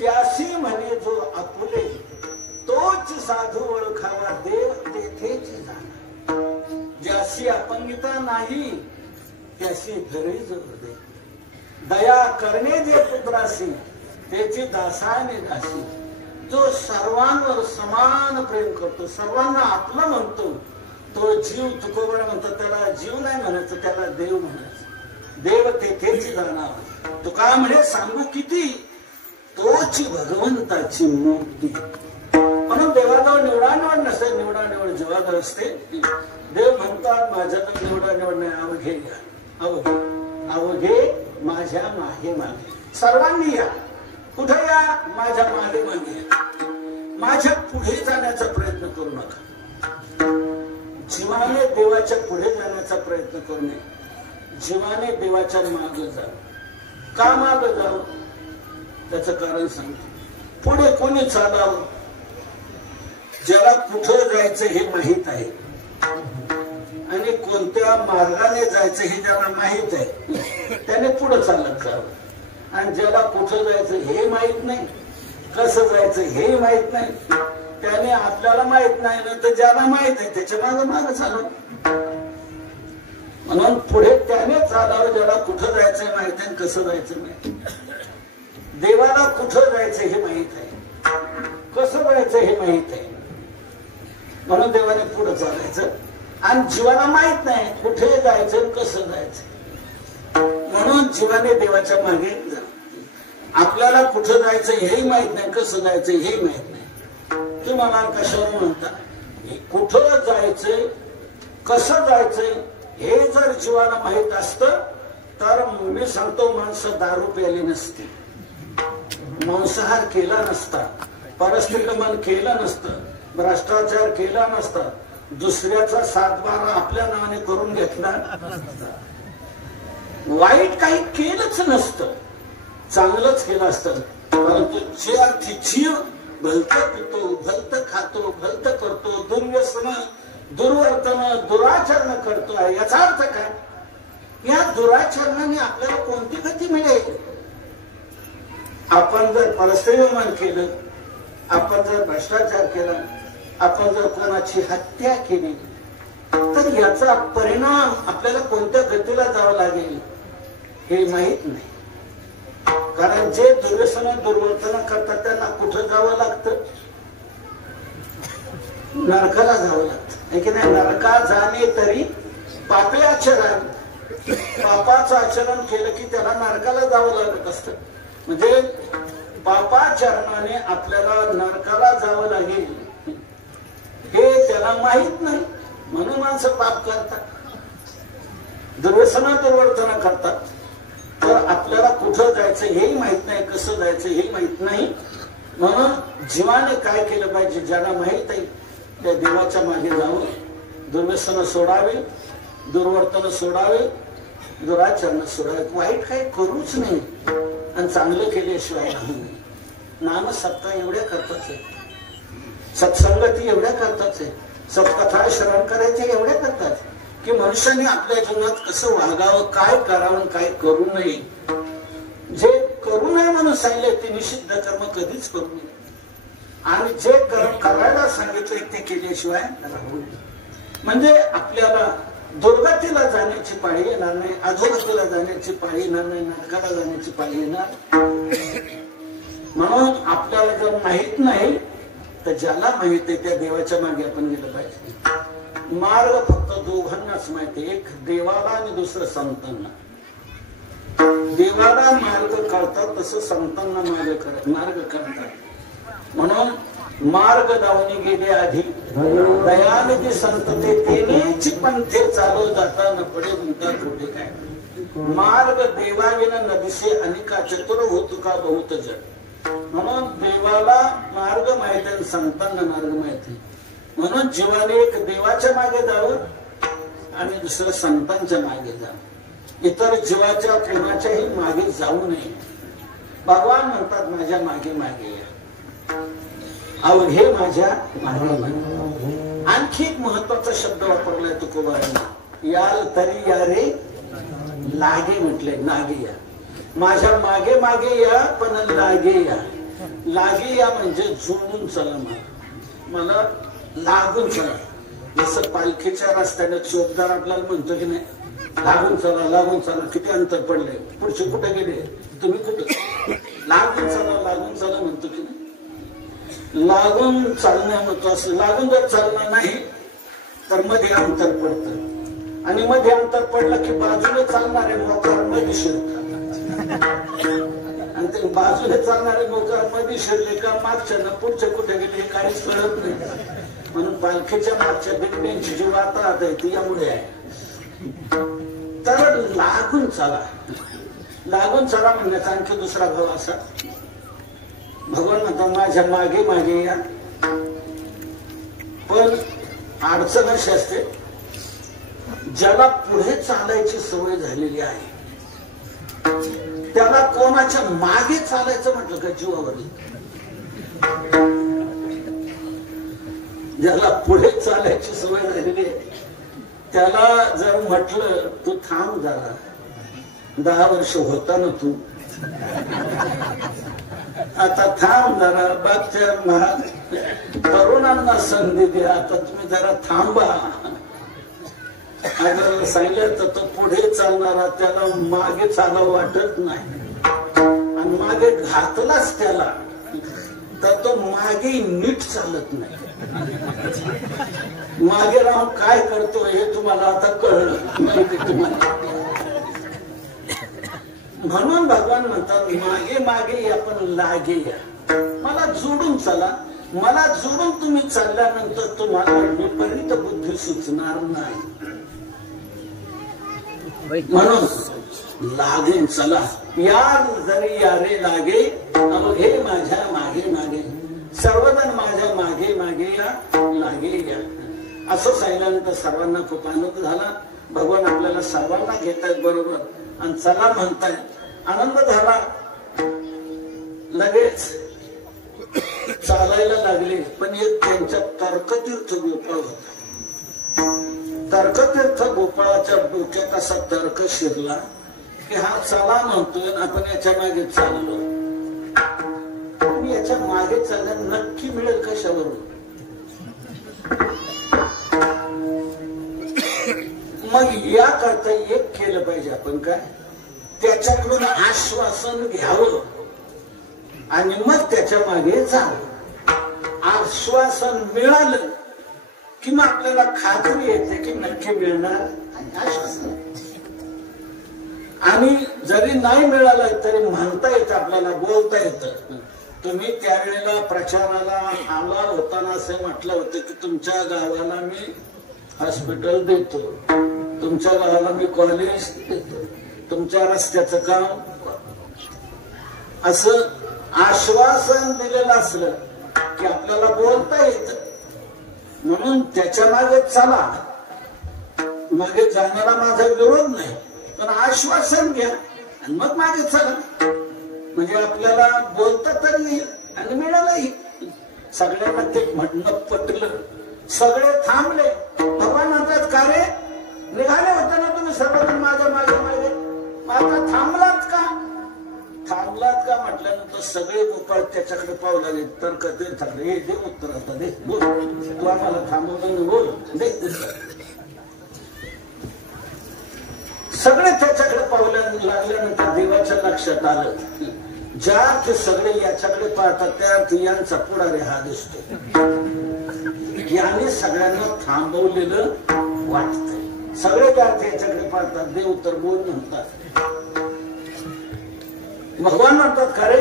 त्यासी म्हणे जो आपुले, तोच साधू ओळखावा देव तेथेच जाणार. ज्यासी अपंगिता नाही त्यासी घरी जवळ दे. दया करणे जे पुत्रासी त्याची दासाने दासी. जो सर्वांवर समान प्रेम करतो, सर्वांना आपलं म्हणतो, तो जीव तुकोबरा म्हणतो. त्याला जीव नाही म्हणायचं, त्याला देव म्हणायचं. देव तेथेच जाणार. तुका म्हणे सांगू किती, तोची भगवंताची मुक्ती. म्हणून देवाजवळ निवडा निवड नसते, निवडा निवड जीवाजवळ असते. देव म्हणतात माझ्याजवळ निवडा निवड नाही, अवघे घ्या, अवघे अवघे माझ्या मागे मागे. सर्वांनी या, कुठे या, माझ्या मागे मागे या. माझ्या पुढे जाण्याचा प्रयत्न करू नका. जीवाने देवाच्या पुढे जाण्याचा प्रयत्न करू नये. जीवाने देवाच्या मागे जा. का मागे जावं त्याचं कारण सांगतो. पुढे कोणी चालावं, ज्याला कुठं जायचं हे माहित आहे आणि कोणत्या मार्गाने जायचं हे ज्याला माहित आहे त्याने पुढे चालत जावं. आणि ज्याला कुठं जायचं हे माहित नाही, कसं जायचं हे माहित नाही, त्याने आपल्याला माहित नाही ना, तर ज्याला माहित आहे त्याच्या मागे मागे चालव. म्हणून पुढे त्याने चालावं ज्याला कुठं जायचं माहित आहे, कसं जायचं माहित. देवाला कुठं जायचं हे माहित आहे, कसं जायचं हे माहित आहे. म्हणून देवाने पुढे चालायचं. आणि जीवाला माहित नाही कुठे जायचं कसं जायचं, म्हणून जीवाने देवाच्या मागे जा. आपल्याला कुठं जायचं हेही माहित नाही, कसं जायचं हेही माहित नाही. तुम्हाला कशावर म्हणता, कुठं जायचंय कसं जायचंय हे जर जीवाला माहित असतं तर मी सांगतो माणसं दारू प्यायली नसती, मांसाहार केला नसता, परस्त्रीगमन केलं नसतं, भ्रष्टाचार केला नसता, दुसऱ्याचा सातबारा आपल्या नावाने करून घेतला, वाईट काही केलंच नसतं, चांगलंच केलं असतं. परंतु जे अर्थी जीव भलत पितो, भलत खातो, भलत करतो, दुर्व्यसन दुर्वर्तन दुराचरण करतो आहे, याचा अर्थ काय, या दुराचरणाने आपल्याला कोणती गती मिळेल? आपण जर परस्त्रीमान केलं, आपण जर भ्रष्टाचार केला, आपण जर कोणाची हत्या केली, तर याचा परिणाम आपल्याला कोणत्या गतीला जावं लागेल हे माहित नाही. कारण जे दुर्व्यसन दुर्वर्तन करतात त्यांना कुठं जावं लागतं? नरकाला जावं लागतं, की नाही? नरकात जाणे तरी पापे आचरण, पापाचं आचरण केलं की त्याला नरकाला जावं लागत असतं. म्हणजे पापाचरणाने आपल्याला नरकाला जावं लागेल हे त्याला माहित नाही, म्हणून माणसं पाप करतात, दुर्व्यसन दुर्वर्तन करतात. तर आपल्याला कुठं जायचं हेही माहित नाही, कसं जायचं हेही माहित नाही. म्हणून जीवाने काय केलं पाहिजे? ज्याला माहित आहे त्या देवाच्या मागे जावं, दुर्व्यसन सोडावे, दुर्वर्तन सोडावे, दुराचरण सोडावे, वाईट काही करूच नाही आणि चांगलं केल्याशिवाय राहू नये. नामसत्ता एवढ्या करताच आहे, सत्संगती एवढ्या करताच आहे, सत्कथा श्रवण करायचे एवढ्या करतात की मनुष्याने आपल्या जीवनात कसं वागावं, काय करावं, काय करू नये. जे करू नये म्हणून सांगितले ते निषिद्ध कर्म कधीच करू नये, आणि जे कर्म करायला सांगितले ते केल्याशिवाय राहू नये. म्हणजे आपल्याला दुर्गतीला जाण्याची पाळी येणार नाही, अधोगतीला जाण्याची पाळी येणार नाही, नरकाला जाण्याची पाळी येणार. म्हणून आपल्याला जर माहित नाही तर ज्याला माहित आहे त्या देवाच्या मागे आपण गेलं पाहिजे. मार्ग फक्त दोघांनाच माहिती, एक देवाला आणि दुसरं संतांना. देवाला मार्ग कळतात तसं संतांना मार्ग कळतात. म्हणून मार्ग दावणी गेले आधी, दयानिधी संतते तेनेची पंथे चालू जाता न पडे म्हणतात कुठे काय. मार्ग देवाविना नदिसे अनिका चतुर होतो का बहुत जड. म्हणून देवाला मार्ग माहिती आणि संतांना मार्ग माहिती. म्हणून जीवाने एक देवाच्या मागे जावं आणि दुसरं संतांच्या मागे जावं, इतर जीवाच्या कोणाच्याही मागे जाऊ नये. भगवान म्हणतात माझ्या मागे मागे या, अवघे माझ्या मागे मागे. आणखी एक महत्वाचा शब्द वापरलाय तुकोबारांनी, याल तरी या रे लागे म्हटले, लागे या. माझ्या मागे मागे या पण लागे या. लागे या म्हणजे जोडून चला, मला लागून चला. जसं पालखीच्या रस्त्याने चोपदार आपल्याला म्हणतो की नाही, लागून चला लागून चला. किती अंतर पडले, पुढचे कुठे गेले, तुम्ही कुठे, लागून चला म्हणतो की नाही. लागून चालण्या म्हणतो असं. लागून जर चालणार नाही तर मध्ये अंतर पडतं, आणि मध्ये अंतर पडलं की बाजूने चालणारे मोकार मध्ये शिरतात, आणि ते बाजूने चालणारे मोकार मध्ये शिरले का मागच्या ना पुढच्या कुठे गेले काहीच कळत नाही. म्हणून पालखीच्या मागच्या बिंबींची जी वार्ताहत आहे ती यामुळे आहे. तर लागून चला, लागून चला म्हणण्याचा आणखी दुसरा भाव असा, भगवान म्हणतात माझ्या मागे मागे या. पण अडचण अशी असते, ज्याला पुढे चालायची सवय झालेली आहे त्याला कोणाच्या मागे चालायचं म्हटलं का जीवावर. ज्याला पुढे चालायची सवय झालेली आहे त्याला जर म्हटलं तू थांब जरा, 10 वर्ष होता ना तू, आता थांब जरा, बागच्या तरुणांना संधी द्या, आता तुम्ही जरा थांबा. अगर सांगितलं तर तो पुढे चालणारा त्याला मागे चालावं वाटत नाही, आणि मागे घातलाच त्याला तर तो मागे नीट चालत नाही. मागे राहून काय करतो हे तुम्हाला आता कळलं माहिती तुम्हाला. म्हणून भगवान म्हणतात मागे मागे या पण लागे या. मला जोडून चला, मला जोडून तुम्ही चालल्यानंतर तुम्हाला विपरीत बुद्धी सुचणार नाही. म्हणून लागून चला, या जरी या रे लागे, अवघे माझ्या मागे मागे. सर्वजण माझ्या मागे मागे या, लागे या. असं सांगितल्यानंतर सर्वांना खूप आनंद झाला. भगवान आपल्याला सर्वांना घेतायत बरोबर आणि चला म्हणतायत. आनंद झाला. लगेच चालायला लागले, पण एक त्यांच्या तर्कतीर्थ गोपाळ होता. तर्कतीर्थ गोपाळाच्या डोक्यात असा तर्क शिरला की हा चला म्हणतोय, आपण याच्या मागे चाललो. याच्या मागे चालण्यात नक्की मिळेल कशावरून? मग याकरता एक केलं पाहिजे आपण, काय त्याच्याकडून आश्वासन घ्यावं आणि मग त्याच्या मागे जावं. आश्वासन मिळालं कि मग आपल्याला खात्री येते की नक्की मिळणार आश्वासन. आणि जरी नाही मिळालं तरी म्हणता येतं, आपल्याला बोलता येतं. तुम्ही त्यावेळेला प्रचाराला आला होताना असे म्हटलं होतं की तुमच्या गावाला मी हॉस्पिटल देतो, तुमच्या गावाला मी कॉलेज देतो, तुमच्या रस्त्याचं काम, असं आश्वासन दिलेलं असलं की आपल्याला बोलता येतं. म्हणून त्याच्या मागे चला, मागे जाण्याला माझा विरोध नाही, पण आश्वासन घ्या आणि मग मागे चला. म्हणजे आपल्याला बोलता तरी येईल आणि मिळालंही. सगळ्यांना ते म्हणणं पटलं, सगळे थांबले. भगवान म्हणतात का रे, निघाले होते ना तुम्ही सर्वजण माझ्या मागे मागे, आता थांबलात का? थांबलात का म्हटल्यानंतर सगळे गोपाळ त्याच्याकडे पाहू लागले. तर कधी थांबले, हे दे उत्तर, आता दे, बोल, तू आम्हाला थांबवलं नाही, बोल दे. सगळे त्याच्याकडे पाहू लागल्यानंतर देवाच्या लक्षात आलं, ज्या अर्थी सगळे याच्याकडे पाहतात त्या अर्थी यांचा पुढारी हा दिसतो. याने सगळ्यांना थांबवलेलं वाटतंय. सगळे ज्या अर्थी याच्याकडे पाहतात देव उत्तर बोल म्हणतात. भगवान म्हणतात का रे,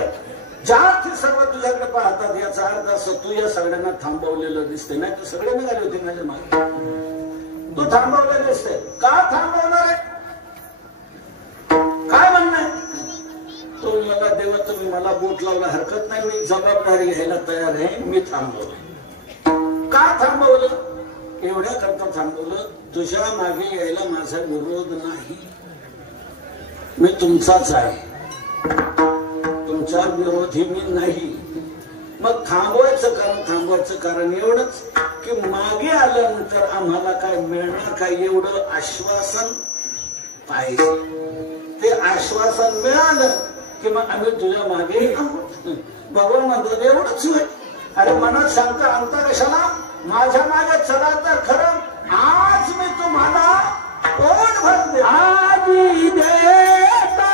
ज्या अर्थी सर्व तुझ्याकडे पाहतात याचा अर्थ असं तू या सगळ्यांना थांबवलेलं दिसते. नाही तर सगळे निघाले होते माझ्या मागे, तू थांबवलेलं दिसते. का थांबवणार आहे? काय म्हणणं आहे? तो मला देवा, तुम्ही मला बोट लावला हरकत नाही, मी जबाबदारी घ्यायला तयार आहे, मी थांबवलं. का थांबवलं? एवढ्या करता थांबवलं, तुझ्या मागे यायला माझा विरोध नाही, मी तुमचाच आहे, तुमचा विरोधी मी नाही. मग थांबवायचं कारण एवढंच की मागे आल्यानंतर आम्हाला काय मिळणार, काय एवढं आश्वासन पाहिजे. ते आश्वासन मिळालं की मग आम्ही तुझ्या मागे आहोत. भगवान म्हणतात एवढंच होय. अरे मनात सांगता आणता कशाला, माझ्या मागे चला तर खरं, आज मी तुम्हाला पोट भरते. आधी देता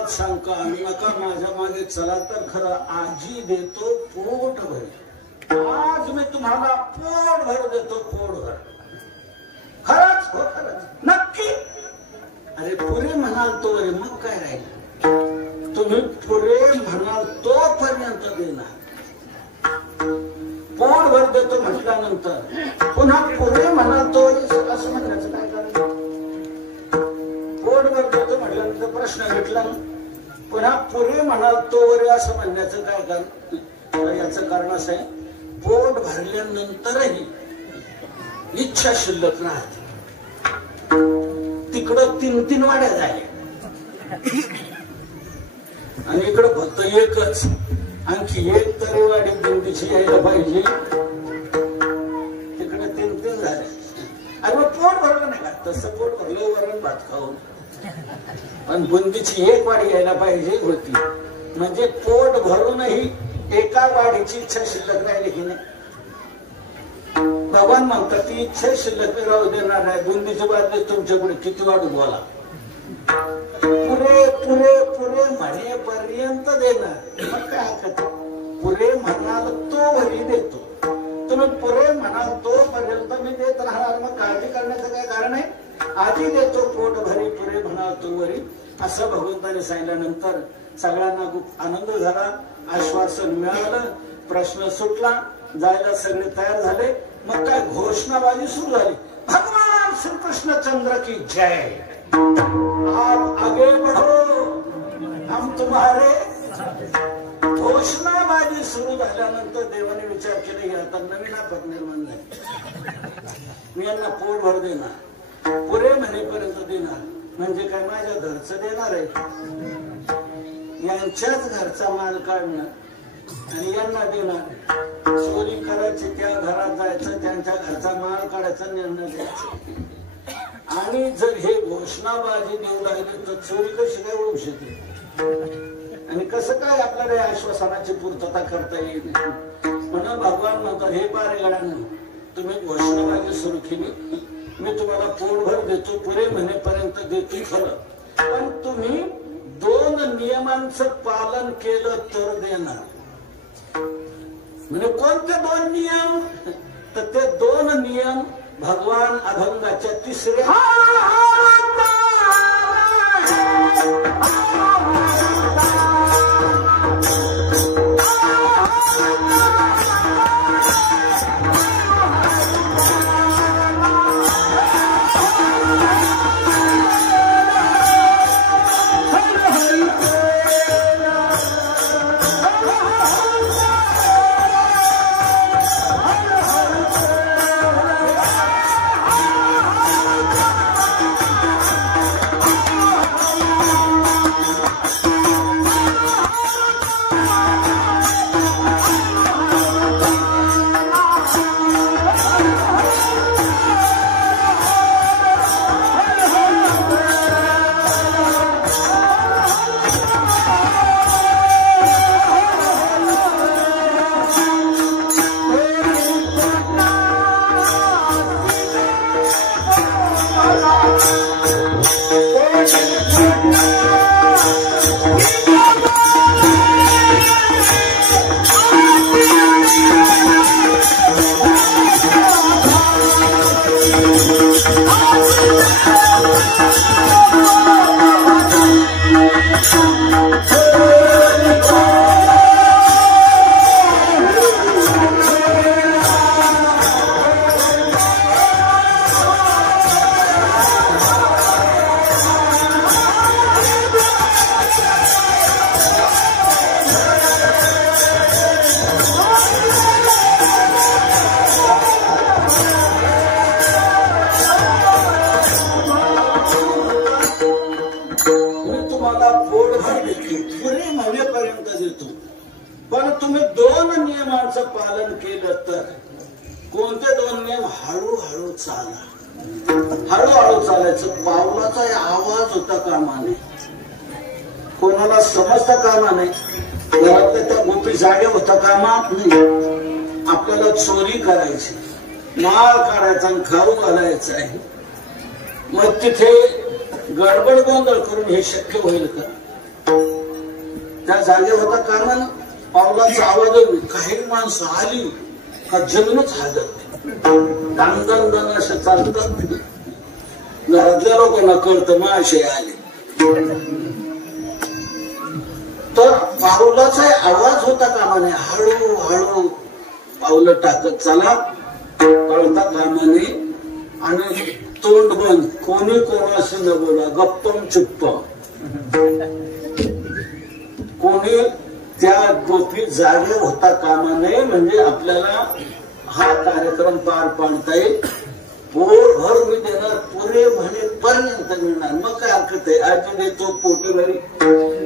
मनात शंका आणू नका, माझ्या मागे चला तर खरं. आजी देतो पोट भर. आज मी तुम्हाला पोट भर देतो, पोट भर. खरंच हो, खरंच नक्की. अरे पुरे म्हणाल तो, अरे मग काय राहील. तुम्ही पुरे म्हणाल तोपर्यंत देणार. पोट भर देतो म्हटल्यानंतर पुन्हा पुरे म्हणाल तो असं म्हणायचं काय करायचं. पोट भर देतो म्हटल्यानंतर प्रश्न घेतला, पुन्हा पुरे म्हणाल तोवर असं म्हणण्याचं काय कारण. याचं कारण असं आहे, पोट भरल्यानंतरही इच्छा शिल्लक राहते. तिकडं 3-3 वाड्या झाल्या आणि इकडं फक्त एकच. आणखी एक तरी वाडी बुंदीची यायला पाहिजे, तिकडे 3-3 झाल्या. अरे मग पोट भरलं नाही का. तसं पोट भरलं वरण भात खाऊन, पण बुंदीची एक वाडी यायला पाहिजे होती. म्हणजे पोट भरूनही एका वाडीची इच्छा शिल्लक राहिली की नाही. भगवान म्हणतात ती इच्छा शिल्लक राहू देणार नाही. बुंदीची बातमी तुमच्याकडे किती वाढू बोला. पुरे पुरे पुरे म्हणेपर्यंत देणार. मग काय हरकत. पुरे म्हणाल तो भरी देतो. तुम्ही पुरे म्हणाल तोपर्यंत मी देत राहणार. मग काळजी करण्याचं काय कारण आहे. आधी देतो पोट भरी, पुरे म्हणाल तो भरी, असं भगवंताने सांगितल्यानंतर सगळ्यांना आनंद झाला. आश्वासन मिळालं, प्रश्न सुटला, जायला सगळे तयार झाले. मग काय घोषणाबाजी सुरू झाली. भगवान श्री कृष्णचंद्र की जय. आप आगे बढ़ो, हम तुम्हारे. घोषणाबाजी सुरू झाल्यानंतर देवाने विचार केले की आता नवीन आपत निर्माण झाली. मी यांना पोट भर देणार, पुरे म्हणेपर्यंत देणार. म्हणजे काय माझ्या घरचं देणार आहे, यांच्याच घरचा माल काढणार आणि यांना देणार. चोरी करायची, त्या घरात जायचं, त्यांच्या घरचा माल काढायचा निर्णय द्यायचा. आणि जर हे घोषणाबाजी देऊ लागली तर चोरी कशी काय होऊ शकेल आणि कसं काय आपल्याला या आश्वासनाची पूर्तता करता येईल. म्हणून भगवान म्हणतात हे पारेगडांना तुम्ही घोषणाबाजी सुरू केली, मी तुम्हाला पोटभर देतो, पुरे म्हणेपर्यंत देतो खरं, पण तुम्ही 2 नियमांचं पालन केलं तर देणार. म्हणजे कोणते 2 नियम. तर ते 2 नियम भगवान अभंगाच्या 3ऱ्या पण तुम्ही 2 नियमांचं पालन केलं तर. कोणते 2 नियम. हळूहळू चाला. हळूहळू चालायचं. पावलाचा आवाज होता कामा नये, कोणाला समजता कामा नये, घरातल्या त्या गोपी जागे होता कामा नाही. आपल्याला चोरी करायची, माळ काढायचा आणि खाऊ घालायचं आहे. मग तिथे गडबड गोंधळ करून हे शक्य होईल का. त्या जागेवर होता कामानं पावलाचा आवाज काही माणसं आली का जमीनच हादरते दन असं चालतात घरातल्या लोकांना कळतं मग असे आले तर पावलाचा आवाज होता कामाने हळूहळू पावलं टाकत चला कळता कामाने आणि तोंड बंद कोणी कोणाशी न बोला गप्पम चुप्प कोणी त्या गोपी जागे होता कामा नये म्हणजे आपल्याला हा कार्यक्रम पार पाडता येईल पोटभर मी देणार पुरे म्हणेपर्यंत मिळणार मग काय हरकत आहे आजी देतो पोटी भरी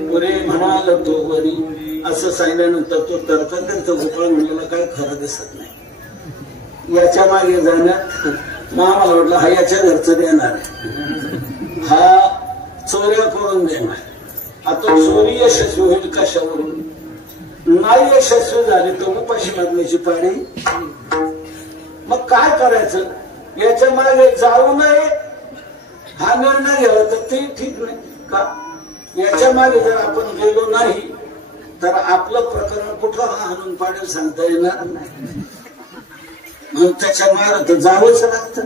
पुरे म्हणाल तो बरी असं सांगितल्यानंतर तो तर्कंतर गोपाळ म्हणलेला काय खरं दिसत नाही याच्या मागे जाण्यात मग आम्हाला वाटलं हा याच्या घरचं देणार हा चोऱ्या करून देणार आता चोरी यशस्वी होईल कशावरून नाही यशस्वी झाली तर उपाशी मागण्याची पाळी मग काय करायचं याच्या मागे जाऊ नये हा निर्णय घ्यावा तर ते ठीक नाही का याच्या मागे जर आपण गेलो नाही तर आपलं प्रकरण कुठं हा हाणून पाडेल सांगता येणार नाही मग त्याच्या मागे तर जावंच लागतं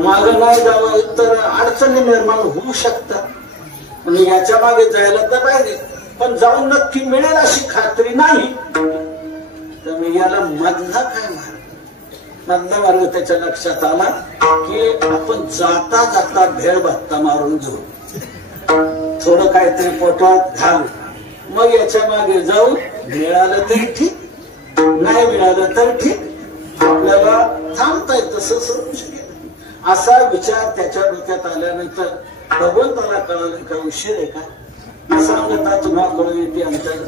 माग नाही जावं तर अडचणी निर्माण होऊ शकतात आणि याच्या मागे जायला तर पाहिजे पण जाऊन नक्की मिळेल अशी खात्री नाही तर मी याला मधला काय मार्ग मधला मार्ग त्याच्या लक्षात आला की आपण जाता जाता भेळ भत्ता मारून घेऊ थोडं काहीतरी पोटात घालू मग याच्या मागे जाऊ मिळालं तरी ठीक नाही मिळालं तर ठीक आपल्याला थांबता येत तसं समजू शकेल असा विचार त्याच्या डोक्यात आल्यानंतर भगवंताला कळालं का उशीर आहे का सांगता तुम्हाला येते अंतर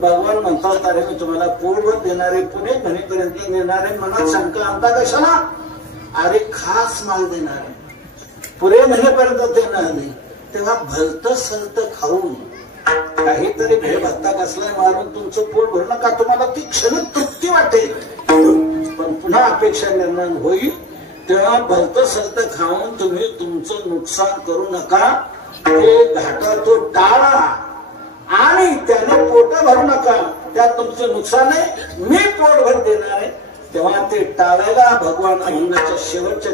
भगवान म्हणतात अरे मी तुम्हाला पोटभर देणारे पुणे म्हणेपर्यंत नेणारे मनात शंका आणता कशाला अरे खास माल देणारे पुरे म्हणेपर्यंत देणार नाही तेव्हा भलत सलत खाऊन काहीतरी भेळ भत्ता कसलाय मारून तुमचं पोट भरणं का तुम्हाला ती क्षणिक तृप्ती वाटेल पण पुन्हा अपेक्षा निर्माण होईल तेव्हा भलत सलत खाऊन तुम्ही तुमचं नुकसान करू नका ते घाटा तो टाळा आणि त्याने पोट भरू नका त्यात तुमचं नुकसान आहे मी पोटभर देणार आहे तेव्हा ते टाळायला भगवान अहिंसाच्या शेवटच्या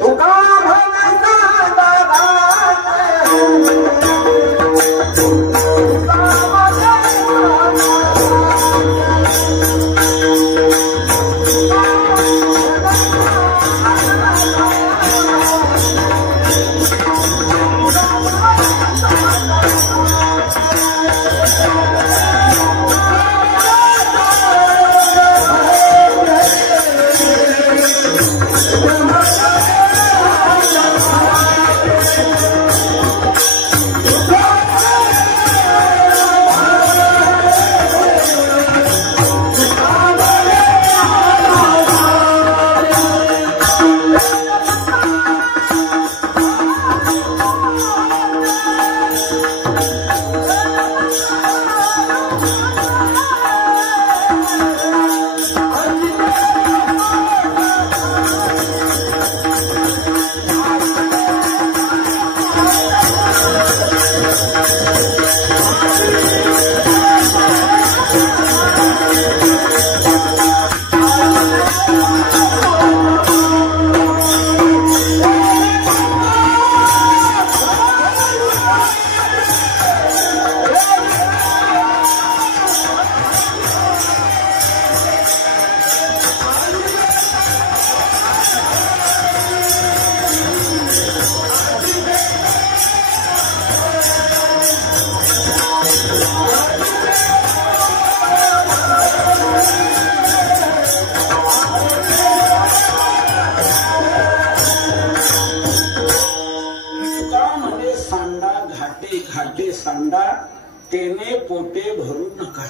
तेने पोटे भरू नका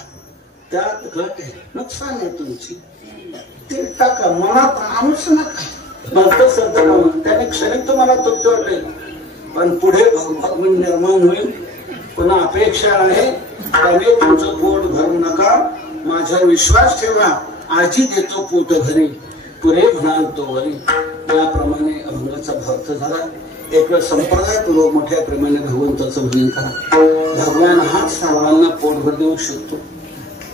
त्यात घट आहे नुकसान आहे तुमची ते टाका मनात आणूच नका भलत सध्या त्याने क्षणिक तुम्हाला तृप्त वाटेल पण पुढे भगवान निर्माण होईल पुन्हा अपेक्षा आहे त्याने तुमचं पोट भरू नका माझ्यावर विश्वास ठेवा आजी देतो पोट भरी पुरे म्हणाल तो वरी. याप्रमाणे अभंगाचा भाव झाला. एक संप्रदायपूर्वक मोठ्या प्रेमाने भगवंताचं भजन करा. भगवान हाच सर्वांना पोटभर देऊ शकतो.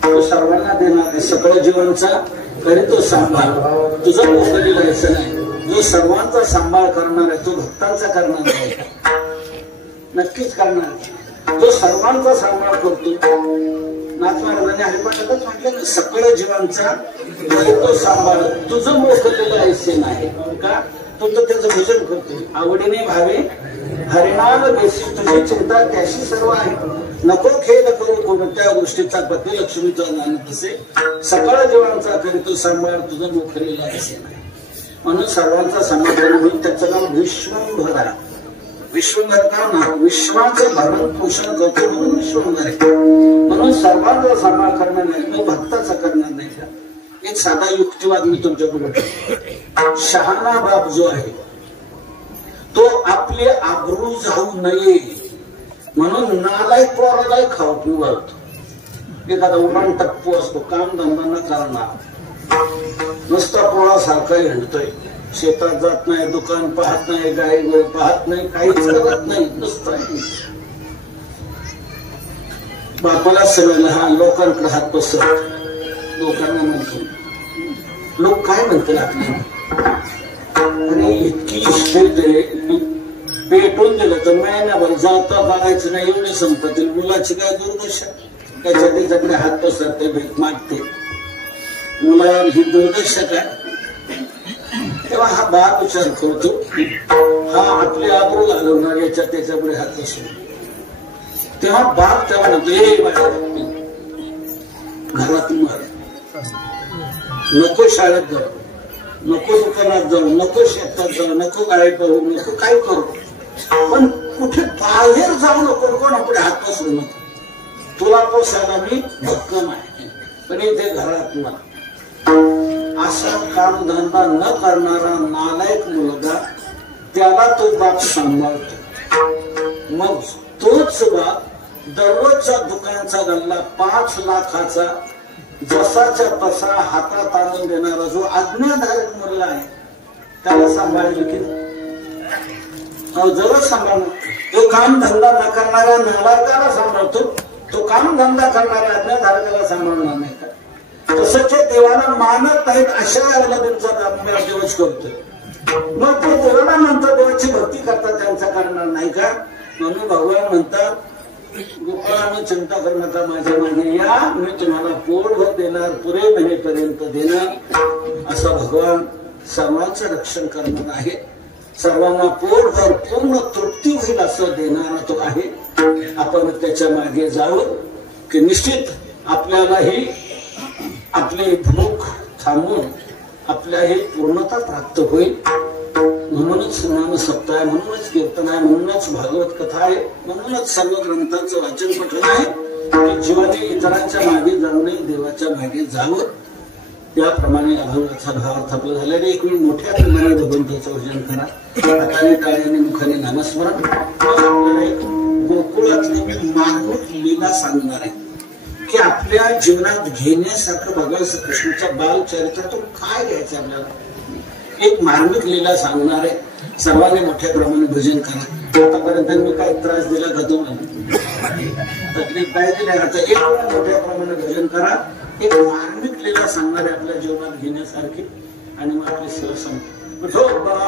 तो सर्वांना देणार आहे. सगळं जीवनचा तरी तो सांभाळ. तुझं मोकळी जायचं नाही. जो सर्वांचा सांभाळ करणार आहे तो भक्तांचा करणार आहे. नक्कीच करणार. जो सर्वांचा सांभाळ करतो. नाथ महाराजांनी हरिपाठातच म्हटलं सगळं जीवांचा तो सांभाळ. तुझं मोकळलेलं ऐसे नाही का. तो तर त्याचं भजन करतो. आवडीने भावे हरिनाम बेसी. तुझी चिंता त्याशी सर्व आहे. नको खेळ करू कोणत्या गोष्टीचा पती लक्ष्मीचा ज्ञान तसे सगळ्या जीवांचा करीतो सांभाळ. तुझं मोकळलेलं ऐसे नाही. म्हणून सर्वांचा सांभाळ म्हणून त्याचं नाव विश्वंभर. विश्वंभर नाव विश्वाचं भरण पोषण करतो म्हणून विश्वंभर आहे. म्हणून सर्वांचा सांभाळ करणार नाही. तो भक्ताचा करणार नाही. एक साधा युक्तिवाद मी तुमच्याकडे. शहाणा बाप जो आहे तो आपले आबरू जाऊ नये म्हणून नालायक पोरालाही खाऊ पिऊ घालतो. एखादा उडाण टप्पू असतो. काम धंदा न करणार नुसता पोळासारखा हिंडतोय. शेतात जात नाही. दुकान पाहत नाही. गाई गोळ पाहत नाही. काहीच करत नाही. नुसतं बापाला सगळं हा लोकांकडे हात पसरत. लोकांना म्हणतो लोक काय म्हणतील आपल्याला. आणि इतकी इष्टे पेटून दिलं तर महिनाभर जाता बघायचं नाही. एवढी संपत्ती. मुलाची काय दुर्दशा. त्याच्याकडे हात पसरते. भेट मागते. मुला ही दुर्दशा काय. तेव्हा हा बाप विचार करतो हा आपले आबरू घालवणार याच्या त्याच्यापुढे हात पसरतो. तेव्हा बाप तेव्हा म्हणतो घरात मार. नको शाळेत जाऊ. नको दुकानात जाऊ. नको शेतात जाऊ. नको गाडी करू. नको काय करू. पण कुठे बाहेर जाऊ नको. कोण आपले हात पसरू नको. तुला पोसायला मी भक्कम आहे. पण इथे घरात मार. असा कामधंदा न करणारा नालायक मुलगा त्याला तो बाप सांभाळतो. मग तोच बाप दररोजचा दुकानाचा गल्ला 5 लाखाचा जसाच्या तसा हातात आणून देणारा जो आज्ञाधारक मुलगा आहे त्याला सांभाळेल की जरूर सांभाळणार. तो कामधंदा न करणाऱ्या नालायकाला सांभाळतो. तो कामधंदा करणाऱ्या आज्ञाधारकाला सांभाळणार नाही का. तसंच देवाला मानत नाहीत अशा वेळेला त्यांचा देवच करतोय. मग ते देवाला म्हणतात देवाची भक्ती करतात त्यांचा करणार नाही का. म्हणून भगवान म्हणतात गोपाळाने चिंता करू नका. माझ्या मागे या. मी तुम्हाला पोटभर देणार. पुरे महिनेपर्यंत देणार. असं भगवान सर्वांचं रक्षण करणार आहे. सर्वांना पोटभर पूर्ण तृप्ती होईल असं देणारा तो आहे. आपण त्याच्या मागे जावं की निश्चित आपल्यालाही आपली भूक थांबून आपल्याही पूर्णता प्राप्त होईल. म्हणूनच नाम सप्ताह आहे. म्हणूनच कीर्तन आहे. म्हणूनच भागवत कथा आहे. म्हणूनच सर्व ग्रंथांचं वाचन पठण आहे की जीवाने इतरांच्या मागे जाऊ नये. देवाच्या मागे जावं. त्याप्रमाणे अभंगाचा भाव आपला झालेला. एक वेळ मोठ्या प्रमाणात भगवंताचं भजन करा. हाताने टाळ्याने मुखाने नामस्मरण. गोकुळातली मार्मिक लीला सांगणार आहे की आपल्या जीवनात घेण्यासारखं भगवान कृष्णाच्या बालचरित्रातून काय घ्यायचं आपल्याला. एक मार्मिक लीला सांगणार आहे. सर्वांनी मोठ्या प्रमाणे भजन करा. आतापर्यंत मी काय त्रास दिला का तुम्हाला. तकलीफ काय दिल्या. आता एक वेळा मोठ्या प्रमाणे भजन करा. एक मार्मिक लीला सांगणारे आपल्या जीवनात घेण्यासारखी. आणि मग आपली सेवा सांगतो. देवा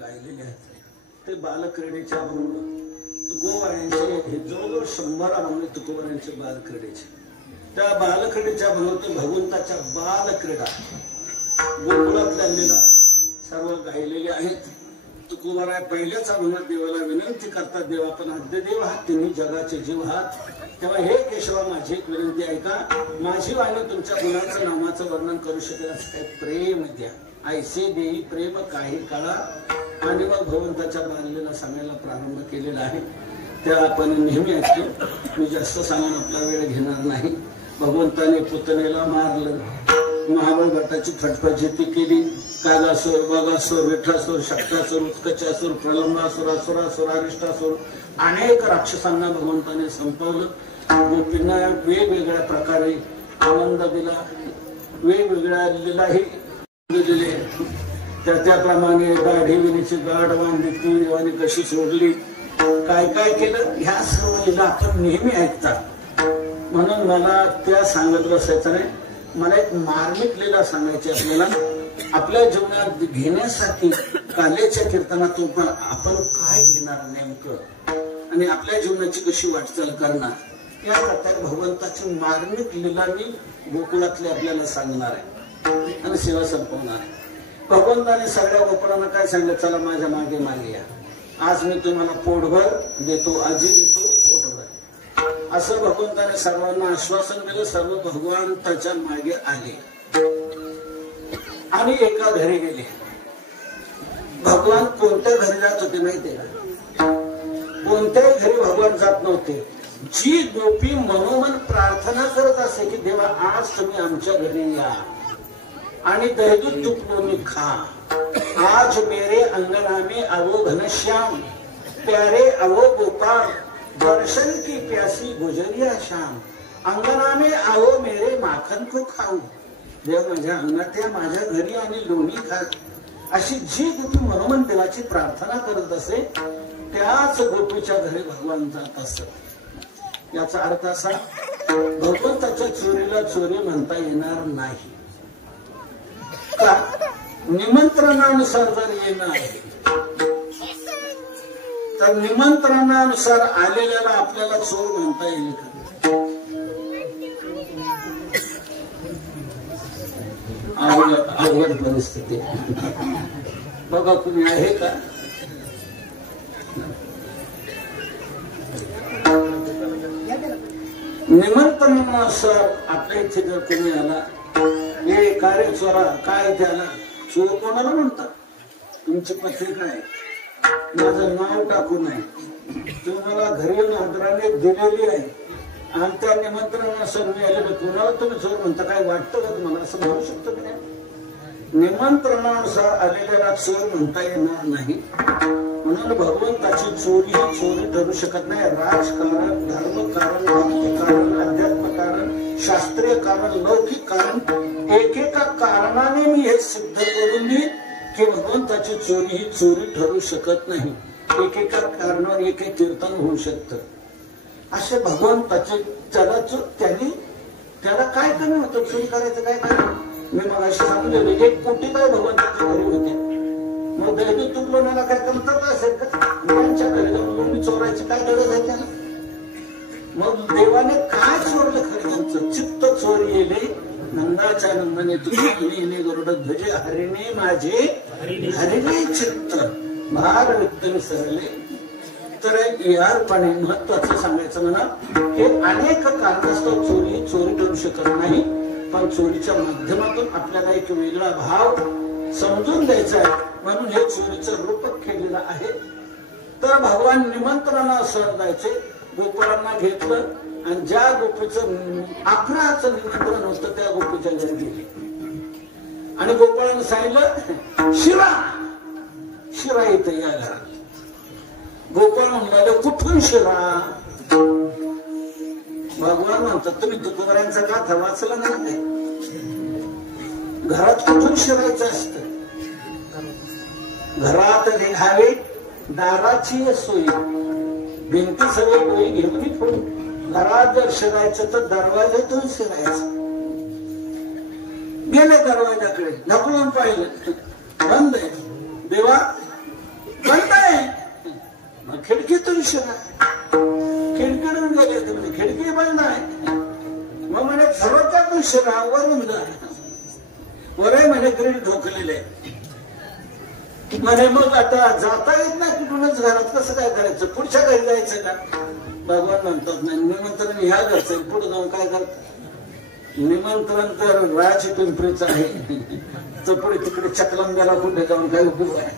गायलेले आहेत ते बालक्रीडेच्या तुकोबारांचे हे जवळजवळ 100 तुकोबारांचे बालक्रीडेचे. त्या बालक्रीडेच्या भगवंताच्या बालक्रीडा गोकुळातल्या लीला सर्व गायलेले आहेत. तुकोबाराय पहिल्याच अभंगात देवाला विनंती करतात, देवा पण आद्यदेव आहात, तुम्ही जगाचे जीव आहात, तेव्हा हे केशवा माझी एक विनंती ऐका, माझी वाणी तुमच्या गुणांचं नामाचं वर्णन करू शकेल असं काही प्रेम द्या, ऐसे देई प्रेम काही काळा. आणि मग भगवंताच्या बाललीला सांगायला प्रारंभ केलेला आहे. त्या आपण नेहमी ऐकतो. मी जास्त सांगून आपला वेळ घेणार नाही. भगवंताने पुतणेला मारलं, महाबळ गटाची फटफटी केली, कागासूर, बगासूर, विठासूर, शक्तासूर, उत्कचासूर, प्रलंबासूर, असुरासूर, अरिष्टासूर अनेक राक्षसांना भगवंताने संपवलं. गोपींना वेगवेगळ्या प्रकारे आनंद दिला, वेगवेगळ्या लीलाही दिले. त्याप्रमाणे दाढी विणीची गाठ बांधली, ती देवाने कशी सोडली, काय काय केलं, ह्या सर्व लीला आपण नेहमी ऐकतात. म्हणून मला त्या सांगत बसायचं नाही. मला एक मार्मिक लीला सांगायची आपल्याला. आपल्या जीवनात घेण्यासाठी कालेच्या कीर्तनातून पण आपण काय घेणार नेमकं आणि आपल्या जीवनाची कशी वाटचाल करणार, या प्रकारे भगवंताची मार्मिक लीला मी गोकुळातली आपल्याला सांगणार आहे आणि सेवा संपवणार आहे. भगवंताने सगळ्या गोकुळांना काय सांगितलं, चला माझ्या मागे मागे या, आज मी तुम्हाला पोटभर देतो, आजी देतो पोटभर, असं भगवंताने सर्वांना आश्वासन दिलं. सर्व भगवंताच्या मागे आले आणि एका घरी गेले. भगवान कोणत्या घरी जात होते माहितीये का? कोणत्याही घरी भगवान जात नव्हते. जी गोपी मनोमन प्रार्थना करत असे की देवा आज तुम्ही आमच्या घरी या आणि दहीदूध तूप लोणी खा, आज मेरे अंगना में आवो घनश्याम, प्यारे आवो गोपाल, दर्शन की प्यासी गुजरिया शाम, अंगना में आओ मेरे माखन को खाऊ, देव माझ्या अंगणात या, माझ्या घरी आणि लोणी खा. अशी जी गोपी मनोमन देवाची प्रार्थना करत असे त्याच गोपीच्या घरी भगवान जात असत. याचा अर्थ असा, भगवंताच्या चोरीला चोरी म्हणता येणार नाही का? निमंत्रणानुसार जर येणं आहे तर निमंत्रणानुसार आलेल्याला आपल्याला चोर म्हणता येईल का? अवघड परिस्थिती बघा, कुणी आहे का? निमंत्रणानुसार आपल्या इथे जर कोणी आला, हे कार्य चोरा, काय इथे आला, चोर कोणाला म्हणतात? तुमची पत्रिका आहे, माझं नाव टाकून आहे, तुम्हाला घरी नोंदराने दिलेली आहे आणि त्या निमंत्रणानुसार मी आले, कोणाला तुम्ही चोर म्हणता? काय वाटतं का तुम्हाला? असं म्हणू शकतो की नाही? निमंत्रणानुसार आलेल्याला चोर म्हणता येणार नाही. म्हणून भगवंताची चोरी ही चोरी ठरू शकत नाही. राजकारण, धर्म कारण, भक्ती कारण, अध्यात्म कारण, शास्त्रीय कारण, लौकिक कारण, एकेका कारणाने मी हे सिद्ध करून देईन की भगवंताची चोरी ही चोरी ठरू शकत नाही. एकेका कारणावर एक कीर्तन होऊ शकतं. असे भगवंताचे त्याला काय कमी होतं? चोरी करायचं काय कारण? मी मग अशी सांगितलं 1 कोटी काय भगवंताच्या घरी होते, मग दहीदूध तूप लोण्याला काय कमतरता असेल का? त्यांच्या घरी जाऊन चोरायची काय गरज आहे त्याला? मग देवाने काय चोरलं खरं त्यांचं? चित्त चोरी येले नंदाच्या नंदने तुझे गरुड ध्वजे, हरिणे माझे हरिणे चित्त भार विठ्ठल सरले. तर यारपणे महत्वाचं सांगायचं म्हणा, हे अनेक कारणास्तव चोरी ठरू शकत नाही. पण चोरीच्या माध्यमातून आपल्याला एक वेगळा भाव समजून द्यायचा आहे, म्हणून हे चोरीचं रूपक केलेलं आहे. तर भगवान निमंत्रणानुसार जायचे, गोपाळांना घेतलं आणि ज्या गोपीचं 11चं निमंत्रण होतं त्या गोपीच्या घरी गेले आणि गोपाळांना सांगितलं शिरा येते या घरात. गोपाळ म्हणाले कुठून शिरा? भगवान म्हणतात तुम्ही तुकोबारांचा गाथा वाचला नाही, घरात कुठून शिरायचं असतं? घरात निघावे दाराची सोयी, भिंती सगळे डोळी घेऊन फोडून घरात जर शिरायचं तर दरवाज्यातून शिरायचं. गेले दरवाजाकडे, ढकलून पाहिलं बंद आहे. देवा बंद आहे. मग खिडकीतून शिरा, खिडकीतून गेले तर म्हणजे खिडकी बंद आहे. मग म्हणे झरोक्यातून शिरा, वरून वरही म्हणे ग्रिल ठोकलेले. म्हणे मग आता जाता येत नाही कुठूनच घरात, कसं काय करायचं, पुढच्या घरी जायचं का? भगवान म्हणतात नाही, निमंत्रण ह्या घरचं, पुढे जाऊन काय करत? निमंत्रण तर राज पिंपरीचं आहे, तर पुढे तिकडे चकलंब्याला कुठे जाऊन काय उपयोग आहे?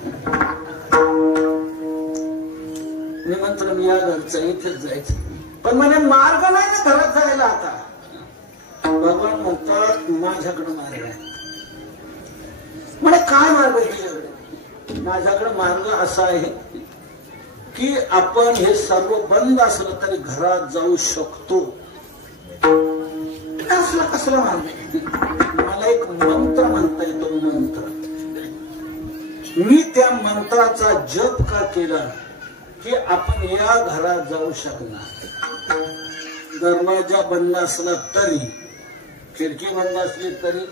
निमंत्रण या घरचं, इथेच जायचं. पण म्हणे मार्ग नाही ना घरात जायला. आता भगवान म्हणतात माझ्याकडे मार्ग आहे. म्हणे काय मार्ग आहे तुझ्याकडे? माझ्याकडे मार्ग असा आहे की आपण हे सर्व बंद असलं तरी घरात जाऊ शकतो. असला कसला मार्ग? मला एक मंत्र म्हणता येतो. मंत्र मी त्या मंत्राचा जप का केला की आपण या घरात जाऊ शकणार. दरवाजा बंद असला तरी, खिडकी बंद असली तरी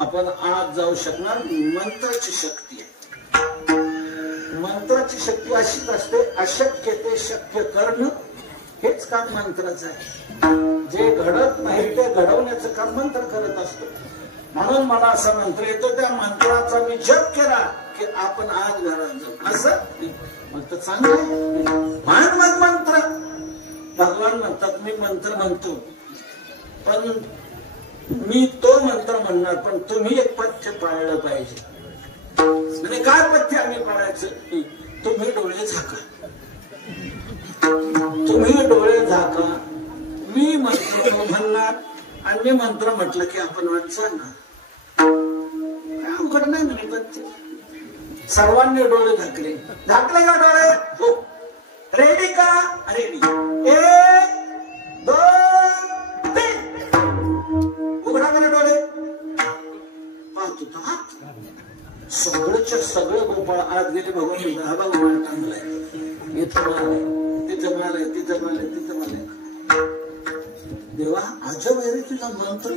आपण आत जाऊ शकणार. मंत्राची शक्ती आहे. मंत्राची शक्ती अशीच असते, अशक्य ते शक्य करणं हेच काम मंत्राचं आहे. जे घडत नाही ते घडवण्याचं काम मंत्र करत असतो. म्हणून मला असा मंत्र येतो, त्या मंत्राचा मी जप केला की आपण आज घरात जाऊ. असं मग तर चांगलं आहे. मग मंत्र भगवान म्हणतात मी मंत्र म्हणतो, पण मी तो मंत्र म्हणणार, पण तुम्ही एक पथ्य पाळलं पाहिजे. म्हणजे काय पथ्य आम्ही पाळायचं? तुम्ही डोळे झाका, तुम्ही डोळे झाका, मी मंत्र म्हणणार आणि मी मंत्र म्हटलं की आपण वाचायला. काय अवघड नाही म्हणजे पथ्य. सर्वांनी डोळे झाकले. झाकले का डोळे? हो. रेडी का? रेडी. 1 2 3. उघडा मला डोळे. पाहतो तर हात सगळंच्या सगळं गोपाळ आत गेले. भगवान हा बघा माल टांगलाय, इथं माल आहे, तिथं माल आहे, तिथं माल आहे, तिथं माल आहे. देवा अजब आहे रे तुझा मंत्र.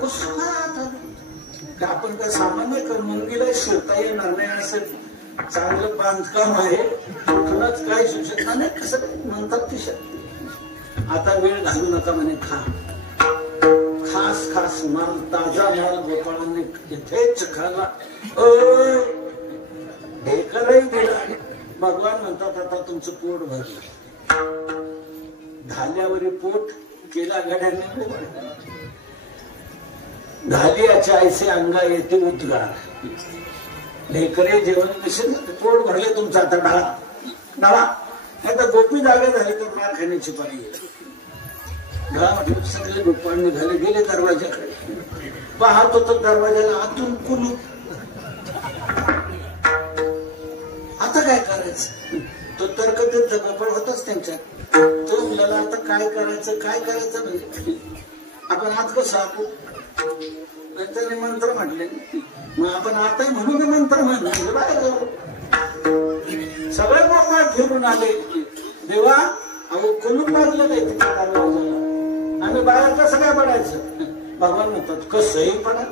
कसं काय आता? आपण काय सामान्य कर मुलगीला शिरता येणार नाही असं चांगलं बांधकाम आहे, कुठूनच काय शिक्षक नाही, कसं काय म्हणतात ती शक्ती. आता वेळ घालू नका म्हणे, खा. खास खास माल, ताजा माल गोपाळांनी इथेच खाला. ढेकरही दिला. भगवान म्हणतात आता तुमचं पोट भरलं. धाल्यावरी पोट केला गड्याने. धालियाच्या ऐसे अंगा येते उद्गार. ढेकरे जेवण कसे पोट भरले तुमचं, आता डाळा डाळा. आता गोपी जागा झाली तर मार खाण्याची पाळी येईल. घरामध्ये सगळे गोपाळ निघाले, गेले दरवाजाकडे. पाहत होतो दरवाजाला आतून कुलूप. आता काय करायचं? तो तर्कतीर्थ गोपाळ होताच त्यांच्यात. तो मुलाला आता काय करायचं, काय करायचं म्हणजे आपण आत कसं आपू. त्याने मंत्र म्हटले, मग आपण आता म्हणून मंत्र म्हणले बाहेर जाऊ. सगळे गोपाळ फिरून आले. देवा अहो कुलूप लागलं नाही तिच्या दरवाजाला, आम्ही बाहेर कसं काय पडायचं? भगवान म्हणतात कसंही पडा.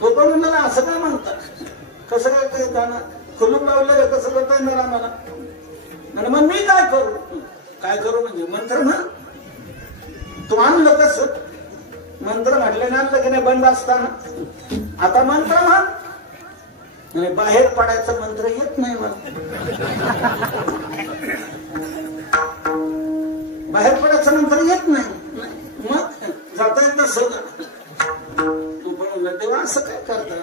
गोपाळ म्हणला असं काय म्हणतात, कसं काय काय जाणार, कुलूप लावलं कसं करता येणार आम्हाला? आणि मग मी काय करू? काय करू म्हणजे मंत्र म्हण. तू आणलं कसं? मंत्र म्हटले ना आणलं की नाही बंद असताना. आता मंत्र म्हण. बाहेर पडायचं मंत्र येत नाही मला. बाहेर पडायचं मंत्र येत नाही. मग जाता येत नसं. तू पण देवा असं काय करता?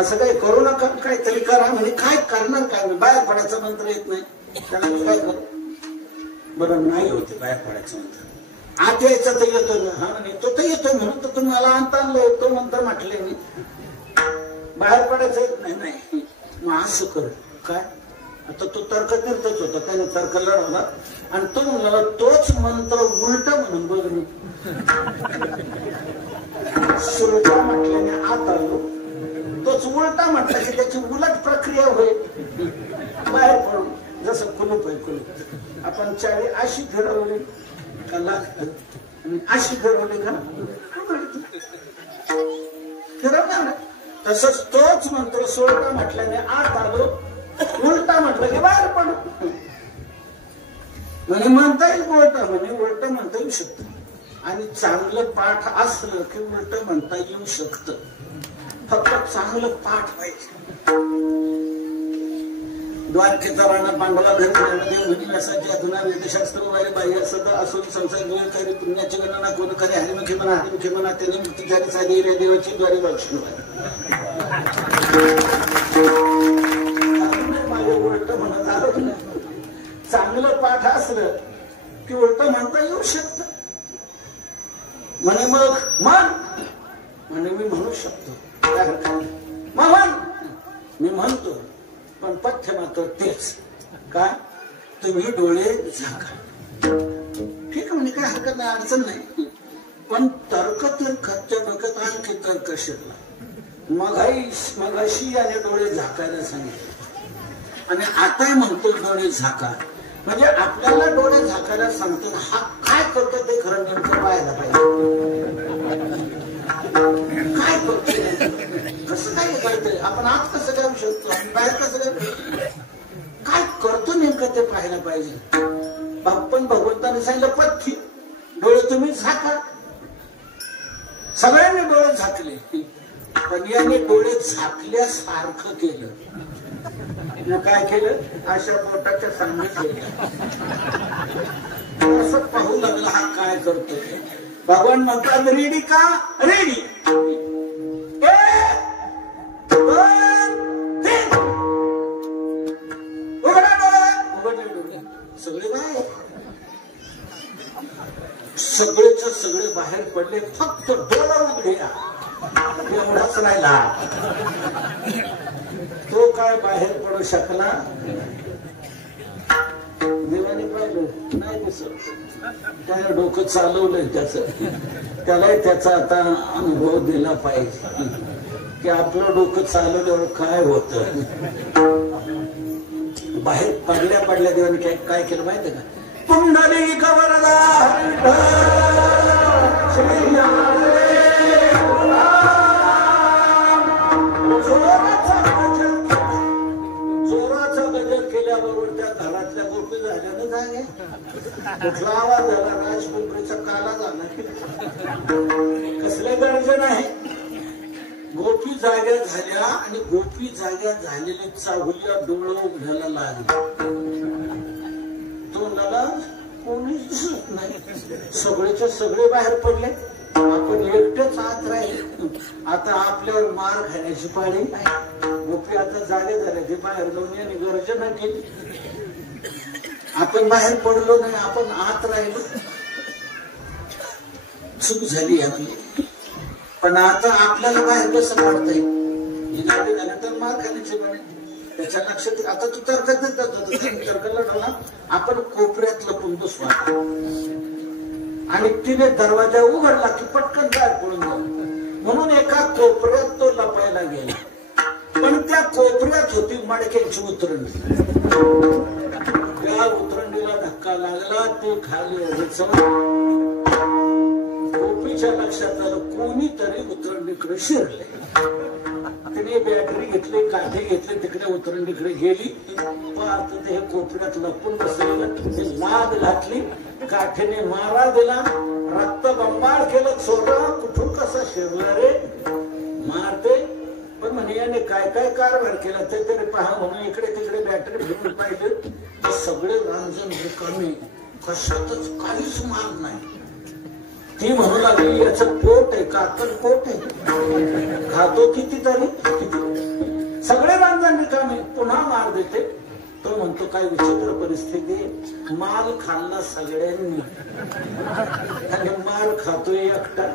असं काही करू नका, काहीतरी करा. म्हणजे काय करणार काय? बाहेर पडायचं मंत्र येत नाही, त्याला काय करू? बरं नाही होते बाहेर पडायचं मंत्र. आत यायचं तर येतो ना. हा नाही तो तर येतो म्हणून तर तुम्हाला आणता आणलं. तो मंत्र म्हटले मी बाहेर पडायचं येत नाही. नाही मग असं कर काय? आता तो तर्कतीर्थच होता, त्याने तर्क लढवला आणि तो म्हणला तोच मंत्र उलट म्हणून बघ. मी सुरता म्हटल्याने आत आलो, तोच उलटा म्हटला की त्याची उलट प्रक्रिया होईल. बाहेर पडून जसं कुलूप आहे, कुलूप आपण चावी अशी फिरवली का लागतं आणि अशी फिरवली का फिरवणार. तसंच तोच मंत्र सोळटा म्हटल्याने आत आलो, उलटा म्हटलं की बाहेर पडू. म्हणे म्हणता येईल उलटा, म्हणे उलट म्हणता येऊ शकतं. आणि चांगलं पाठ असलं की उलट म्हणता येऊ शकतं, फक्त चांगलं पाठ पाहिजे. द्वारकेचा राणा पांडवा घरी म्हणे असायचे अधुना वेदशास्त्र वगैरे बाह्य असत असून संसार द्वेष करी पुण्याची गणना कोण करे हरिमुखी म्हणा हरिमुखी म्हणा त्याने मुक्ती झाली साधी रे देवाची द्वारे दर्शन माझे उलट म्हणत आलं. चांगलं पाठ असलं की उलट म्हणता येऊ शकत. म्हणे मग म्हण, म्हणे मी म्हणू शकतो, काय हरकत नाही. मग म्हण, मी म्हणतो, पण पथ्य मात्र तेच काय, तुम्ही डोळे झाका. ठीक आहे म्हणे, काय हरकत नाही, अडचण नाही. पण तर्क खर्च्या डोक्यात आणखी तर्क शिरला. मगाशी याने डोळे झाकायला सांगितले आणि आता म्हणतो डोळे झाका. म्हणजे आपल्याला डोळे झाकायला सांगतो, हा काय करतो ते खरं नेमकं पाहायला पाहिजे. काय करतो, कसं काय करतोय, आपण आत कसं काय शकतो, आपण बाहेर कसं काय करतो नेमकं ते पाहायला पाहिजे. पण भगवंताने सांगितलं पथ्य, डोळे तुम्ही झाका. सगळ्यांनी डोळे झाकले, पण याने डोळे झाकल्यासारखं केलं. काय केलं, अशा पोटाच्या सामने केलं. असं पाहू लागला हा काय करतोय. भगवान म्हणतात रेडी का, रेडी, सगळे बाहेर, सगळेच सगळे बाहेर पडले, फक्त डोळा उघडे एवढाच राहिला. तो काय बाहेर पडू शकला, देवाने पाहिलं नाही दिसत. त्याने डोकं चालवलंय त्याला त्याचा आता अनुभव दिला पाहिजे की आपलं डोकं चालवल्यावर काय होतं. बाहेर पडल्या देवाने काय केलं माहिती का, पुंडलिक वरदा जोराचा गजर केल्याबरोबर त्या घरातल्या गोष्टी झाल्यानं जागे. कुठला आवाज झाला, राजकुंभरीचा काला झाला. कसले गर्जन आहे. गोपी जाग्या झाल्या आणि गोपी जाग्या झालेल्या चाहुल्या डोळं उघडायला लागले. तोंडाला कोणीच दिसत नाही, सगळेच्या सगळे बाहेर पडले, आपण एकटेच आत राहिले. आता आपल्यावर मार खाण्याची पाळी नाही. गोपी आता जागे झाल्या, ते बाहेर जाऊन यांनी गर्जना केली. आपण बाहेर पडलो नाही, आपण आत राहिलो. चूक झाली आपली. पण आता आपल्याला बाहेर कसं काढता येईल, झाल्यानंतर मार खाण्याची पाळी. त्याच्या लक्षात आता तू तर्काला ठेवला. आपण कोपऱ्यात लपून बसू आणि तिने दरवाजा उघडला की पटकन बाहेर पडून जाऊ. म्हणून एका कोपऱ्यात तो लपायला गेला. पण त्या कोपऱ्यात होती मडक्यांची उतरंडी. त्या उतरंडीला धक्का लागला, ते खाली गोपीच्या लक्षात आलं कोणीतरी उतरंडीकडे शिरले. तिने बॅटरी घेतली, काठी घेतली, तिकडे उतरंडीकडे गेली. पाहत हे कोपऱ्यात लपून बसलेलं, लाद घातली, काठीने मारा दिला, रक्त बंबाळ केलं. छोटा कुठून कसा शिरला रे, मारते. पण म्हणे याने काय काय कारभार केला ते तरी पहा. म्हणून इकडे तिकडे बॅटरी घेऊन पाहिजे, ते सगळे रांजण रिकामे, कशातच काहीच मार नाही. ती म्हणू लागली याचं पोट आहे, कातल पोट आहे, खातो कितीतरी, सगळे रांजण रिकामे, पुन्हा मार देते. तो म्हणतो काय विचित्र परिस्थिती, माल खाल्ला सगळ्यांनी आणि मार खातोय एकटा.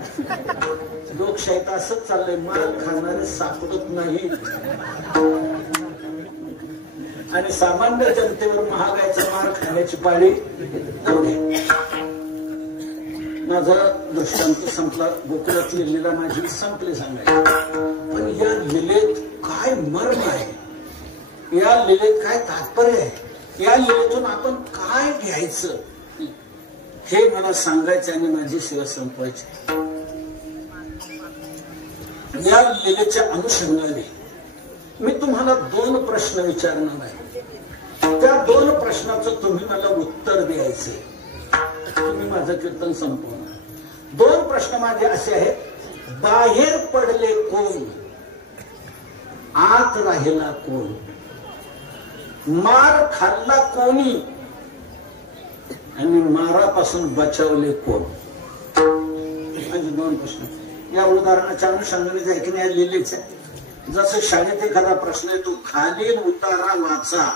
लोकशाहीत असंच चाललंय, माल खाणारे सापडत नाही आणि सामान्य जनतेवर महागाईचा मार खाण्याची पाळी. माझा दृष्टांत संपला, गोकुळातली लीला माझी संपली सांगायची. पण या लीलेत काय मर्म आहे, या लीलेत काय तात्पर्य आहे, या लीलेतून आपण काय घ्यायचं हे मला सांगायचं आणि माझी सेवा संपवायची. या लीलेच्या अनुषंगाने मी तुम्हाला 2 प्रश्न विचारणार आहे. त्या 2 प्रश्नाचं तुम्ही मला उत्तर द्यायचे. तुम्ही माझं कीर्तन संपवणार. 2 प्रश्न माझे असे आहेत. बाहेर पडले कोण, आत राहिला कोण, मार खाल्ला कोणी आणि मारापासून बचावले कोण. म्हणजे 2 प्रश्न. या उदाहरणाच्या अनुषंगाने आहे की नाही लिहिलेच आहे. जसं शाळेत एखादा प्रश्न येतो, खालील उतारा वाचा.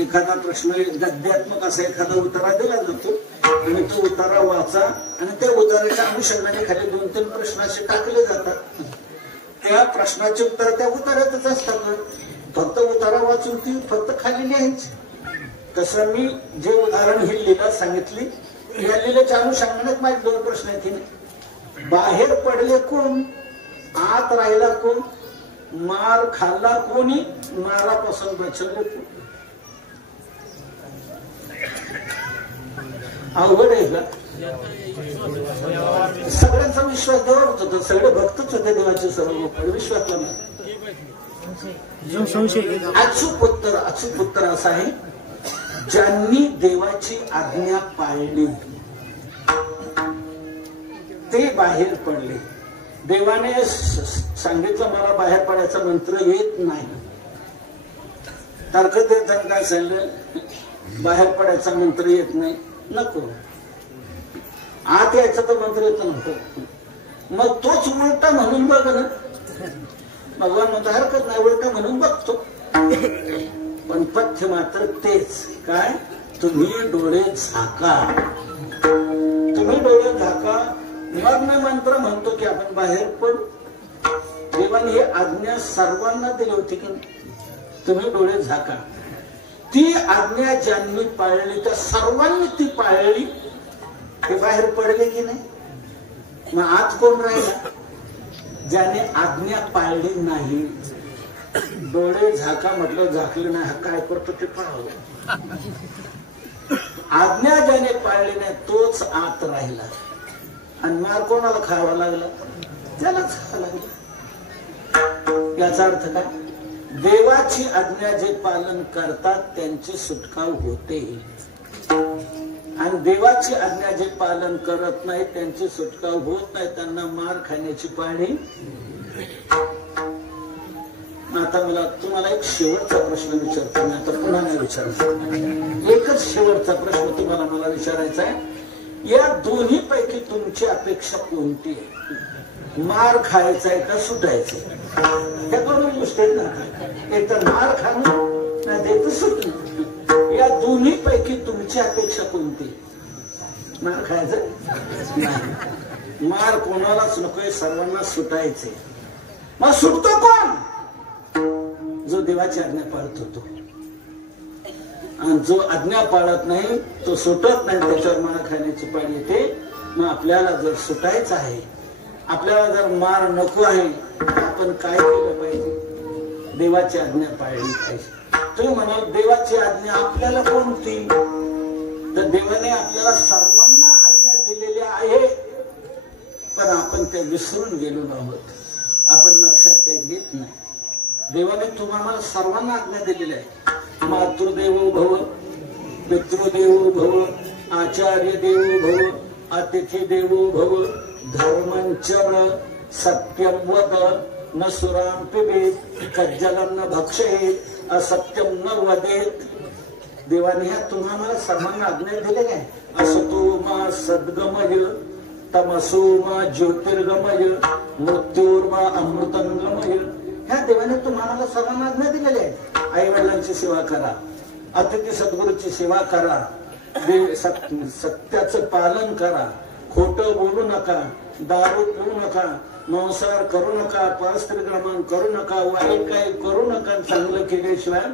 एखादा प्रश्न गद्यात्मक असा एखादा उतारा दिला जातो आणि तो उतारा वाचा आणि त्या उताराच्या अनुषंगाने खाली 2-3 प्रश्न असे टाकले जातात. त्या प्रश्नाचे उत्तर त्या उतारातच असतात. फक्त उतारा वाचून ती फक्त खाली लिहायची. तसं मी जे उदाहरण ही लीला सांगितली, या लीलेच्या अनुषंगाने माझे 2 प्रश्न आहेत की नाही. बाहेर पडले कोण, आत राहिला कोण, मार खाल्ला कोणी, मारापासून बचवले कोण. अवघड आहे का? सगळ्यांचा विश्वास देवावर होता. सगळे भक्तच होते देवाचे. सर्व विश्वासला अचूक उत्तर असं आहे, ज्यांनी देवाची आज्ञा पाळली ते बाहेर पडले. देवाने सांगितलं मला बाहेर पडायचा मंत्र येत नाही. तारखं काय सांगलं, बाहेर पडायचा मंत्र येत नाही, नको. आत यायचा तर मंत्र येत नको. मग तोच उलटा म्हणून बघ ना. भगवान म्हणतो हरकत नाही, उलटा म्हणून बघतो. पण पथ्य मात्र तेच काय, तुम्ही डोळे झाका. तुम्ही डोळे झाका. मग मी मंत्र म्हणतो की आपण बाहेर पडू. देवाने ही आज्ञा सर्वांना दिली होती की तुम्ही डोळे झाका. ती आज्ञा ज्यांनी पाळली त्या सर्वांनी ती पाळली. ते बाहेर पडले की नाही. मग आत कोण राहिला, ज्याने आज्ञा पाळली नाही. डोळे झाका म्हटलं, झाकले नाही, हा काय करतो ते पाहावं. आज्ञा ज्याने पाळली नाही तोच आत राहिला. आणि मार कोणाला खावा लागला, त्यालाच खावा लागला. याचा अर्थ काय, देवाची आज्ञा जे पालन करतात त्यांची सुटका होते आणि देवाची आज्ञा जे पालन करत नाही त्यांची सुटका होत नाही. त्यांना मार खाण्याची पाळी. आता मला तुम्हाला एक शेवटचा प्रश्न विचारतो. मी आता पुन्हा नाही विचारतो. एकच शेवटचा प्रश्न तुम्हाला मला विचारायचा आहे. या दोन्ही पैकी तुमची अपेक्षा कोणती आहे? मार खायचा आहे का सुटायचं? या दोन्ही गोष्टी आहेत ना. एक तर मार खाणं नाही तर सुटणं. या दोन्ही पैकी तुमची अपेक्षा कोणती? मार खायचं नाही. मार कोणालाच नकोय, सर्वांना सुटायचे. मग सुटतो कोण? जो देवाची आज्ञा पाळत होतो. आणि जो आज्ञा पाळत नाही तो सुटत नाही, त्याच्यावर मार खाण्याची पाळी येते. मग आपल्याला जर सुटायचं आहे, आपल्याला जर मार नको आहे, आपण काय केलं पाहिजे? देवाची आज्ञा पाळली पाहिजे. तुम्ही म्हणाल देवाची आज्ञा आपल्याला कोणती? तर देवाने आपल्याला सर्वांना आज्ञा दिलेल्या आहे, पण आपण त्या विसरून गेलो आहोत. आपण लक्षात त्या घेत नाही. देवाने तुम्हाला सर्वांना आज्ञा दिलेल्या आहे. मातृदेवो भव, पितृदेवो भव, आचार्य देवो भव, अतिथी देवो भव, धर्मंचर, सत्यम वद, न सुराम पिबेत, कज्जलम न भक्षेत, असत्यम न वदेत. देवाने ह्या तुम्हाला सर्वांना आज्ञा दिलेल्या आहे. असतो मा सद्गमय, तमसो मा ज्योतिर्गमय, मृत्युर्मा अमृतंगमय. ह्या देवाने तुम्हाला सर्वांना आज्ञा दिलेल्या आहे. आई वडिलांची सेवा करा, अतिथी सद्गुरूची सेवा करा, सत्याचं पालन करा, खोटं बोलू नका, दारू पिऊ नका, मांसाहार करू नका, परस्त्रीक्रमण करू नका, वाईट काही करू नका, चांगलं केल्याशिवाय.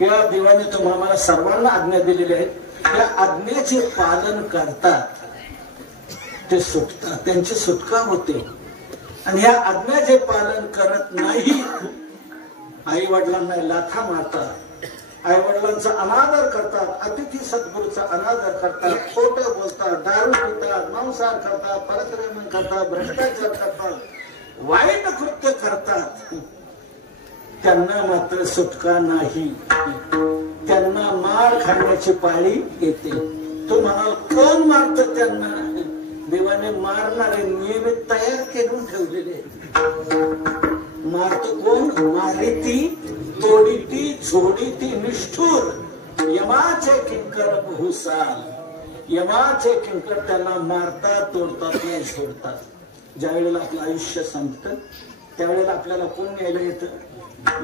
या देवाने तुम्हाला सर्वांना आज्ञा दिलेल्या आहेत. या आज्ञेचे पालन करतात ते सुटतात, त्यांची सुटका होते. आणि या आज्ञा जे पालन करत नाही, आई वडिलांना लाथा मारतात, आई वडिलांचा अनादर करतात, अतिथी सद्गुरूचा अनादर करतात, खोटं बोलतात, दारू पितात, मांसाहार करतात, परप्रेम करतात, भ्रष्टाचार करतात, वाईट कृत्य करतात, त्यांना मात्र सुटका नाही. त्यांना मार खाण्याची पाळी येते. तू म्हणाल कोण मारत त्यांना? देवाने मारणारे नियमित तयार करून ठेवलेले. मारतो कोण? मारिती, तोडीती, झोडीती, निष्ठुर यमाचे किंकर बहुसाल. यमाचे किंकर त्यांना मारतात, तोडतात, नाही सोडतात. ज्या वेळेला आपलं आयुष्य संपतं त्यावेळेला आपल्याला कोण न्यायला येतं?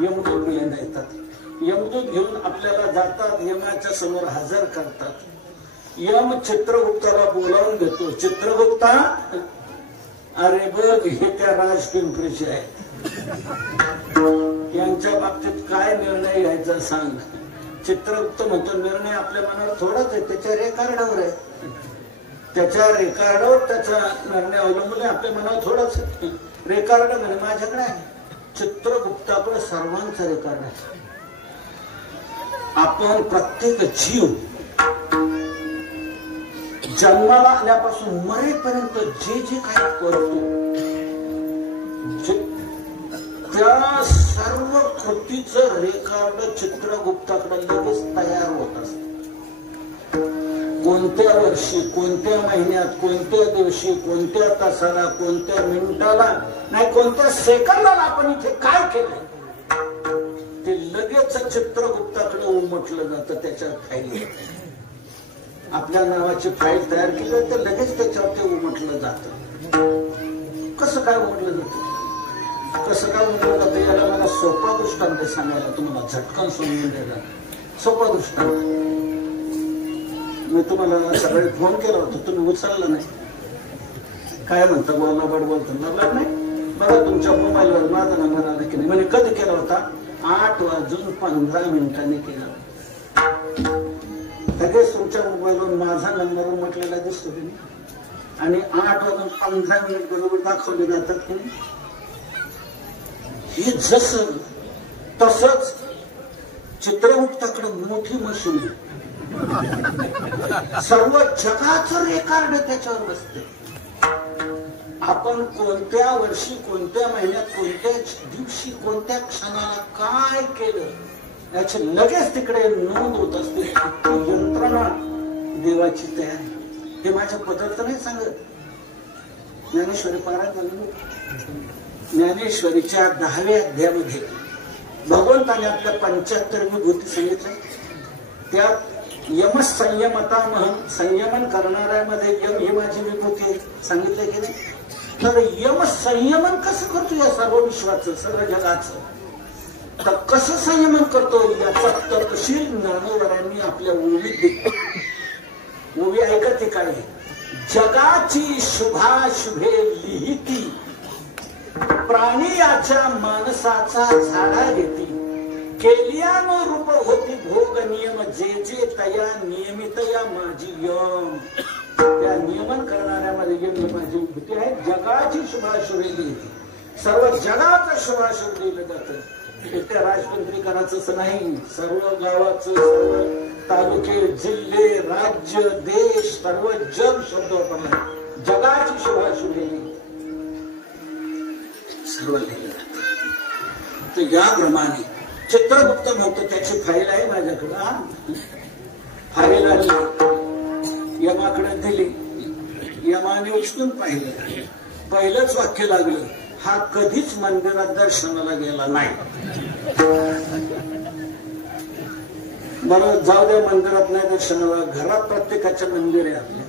यमदूत न्यायला येतात. यमदूत घेऊन आपल्याला जातात, यमाच्या समोर हजर करतात. यम चित्रगुप्ताला बोलावून घेतो. चित्रगुप्ता, अरे बघ हे त्या राजपिंपरीचे आहेत, यांच्या बाबतीत काय निर्णय घ्यायचा सांग. चित्रगुप्त म्हणतो निर्णय आपल्या मनावर थोडाच आहे, त्याच्या रेकॉर्डावर आहे. त्याच्या रेकॉर्डावर त्याचा निर्णय अवलंबून आहे, आपल्या मनावर थोडाच. रेकॉर्ड म्हणजे माझ्याकडे आहे. चित्रगुप्ताकडे सर्वांचा रेकॉर्ड आहे. आपण प्रत्येक जीव जन्माला आल्यापासून मरेपर्यंत जे जे काही करतो त्या सर्व कृतीचं रेकॉर्ड चित्रगुप्ताकडे लगेच तयार होत असत. कोणत्या वर्षी, कोणत्या महिन्यात, कोणत्या दिवशी, कोणत्या तासाला, कोणत्या मिनिटाला, नाही कोणत्या सेकंदाला आपण इथे काय केलं ते लगेच चित्रगुप्ताकडे उमटलं जातं. त्याच्या फाईल, आपल्या नावाची फाईल तयार केली तर लगेच त्याच्यावर ते उमटलं जातं. कसं काय उमटलं जातं? कसं काय उमटलं जातं याला मला सोपा दृष्टांत सांगायला तुम्हाला झटकन समजून द्यायला सोपा दृष्टांत. मी तुम्हाला सकाळी फोन केला होता, तुम्ही उचलला नाही. काय म्हणता? बोला बड बोलतो नंबर नाही. बघा तुमच्या मोबाईलवर माझा नंबर आला की नाही. म्हणजे कधी केला होता? 8:15 केला. लगेच तुमच्या मोबाईलवर माझा नंबर म्हटलेला दिसतो की नाही. आणि 8:15 बरोबर दाखवले जातात की नाही. हे जसं तसंच चित्रगुप्ताकडे मोठी मशीन आहे. सर्व जगाचं रेकॉर्ड त्याच्यावर बसते. आपण कोणत्या वर्षी, कोणत्या महिन्यात, कोणत्या दिवशी, कोणत्या क्षणाला काय केलं याची लगेच तिकडे नोंद होत असते. यंत्रणा देवाची तयारी. हे माझ्या पदार्थ नाही सांगत. ज्ञानेश्वरी पारायण, ज्ञानेश्वरीच्या 10व्या अध्यायामध्ये भगवंताने आपल्या 75 विभूती सांगितल्या. त्यात यम संयमतामहं, संयमन करणाऱ्यामध्ये यम ही माझी विभूती आहे सांगितलं की नाही. तर यम संयमन कसं करतो या सर्व विश्वाचं, सर्व जगाचं? तर कसं संयमन करतो याचा तपशील ज्ञानेश्वरांनी आपल्या ओवीत दिला. ओवी ऐकते काय? जगाची शुभाशुभे लिहिती, प्राणी याच्या मानसाचा झाडा घेती, केल्यानुरूप होती भोग नियम, जे जे तया नियमित या माझी यम. त्या नियमन करणाऱ्यामध्ये यम माझी भूती आहे. जगाची शुभाशुभे लिहिती, सर्व जगाचं शुभाशुभ लिहिलं जातं. त्या राजपंत्रीकराचं नाही, सर्व गावाचं, सर्व तालुके, जिल्हे, राज्य, देश, सर्व जग शब्द वापरला. जगाची शुभाशुभे सर्व लिहिलं जातं. तर याप्रमाणे चित्रगुप्त म्हणतो त्याची फाईल आहे माझ्याकडं. फाईल आली, यमाकडे दिली. यमाने उचलून पाहिलं. पहिलंच वाक्य लागलं, हा कधीच मंदिरात दर्शनाला गेला नाही. बरं जाऊ द्या, मंदिरात नाही दर्शनाला, घरात प्रत्येकाचे मंदिर आहे.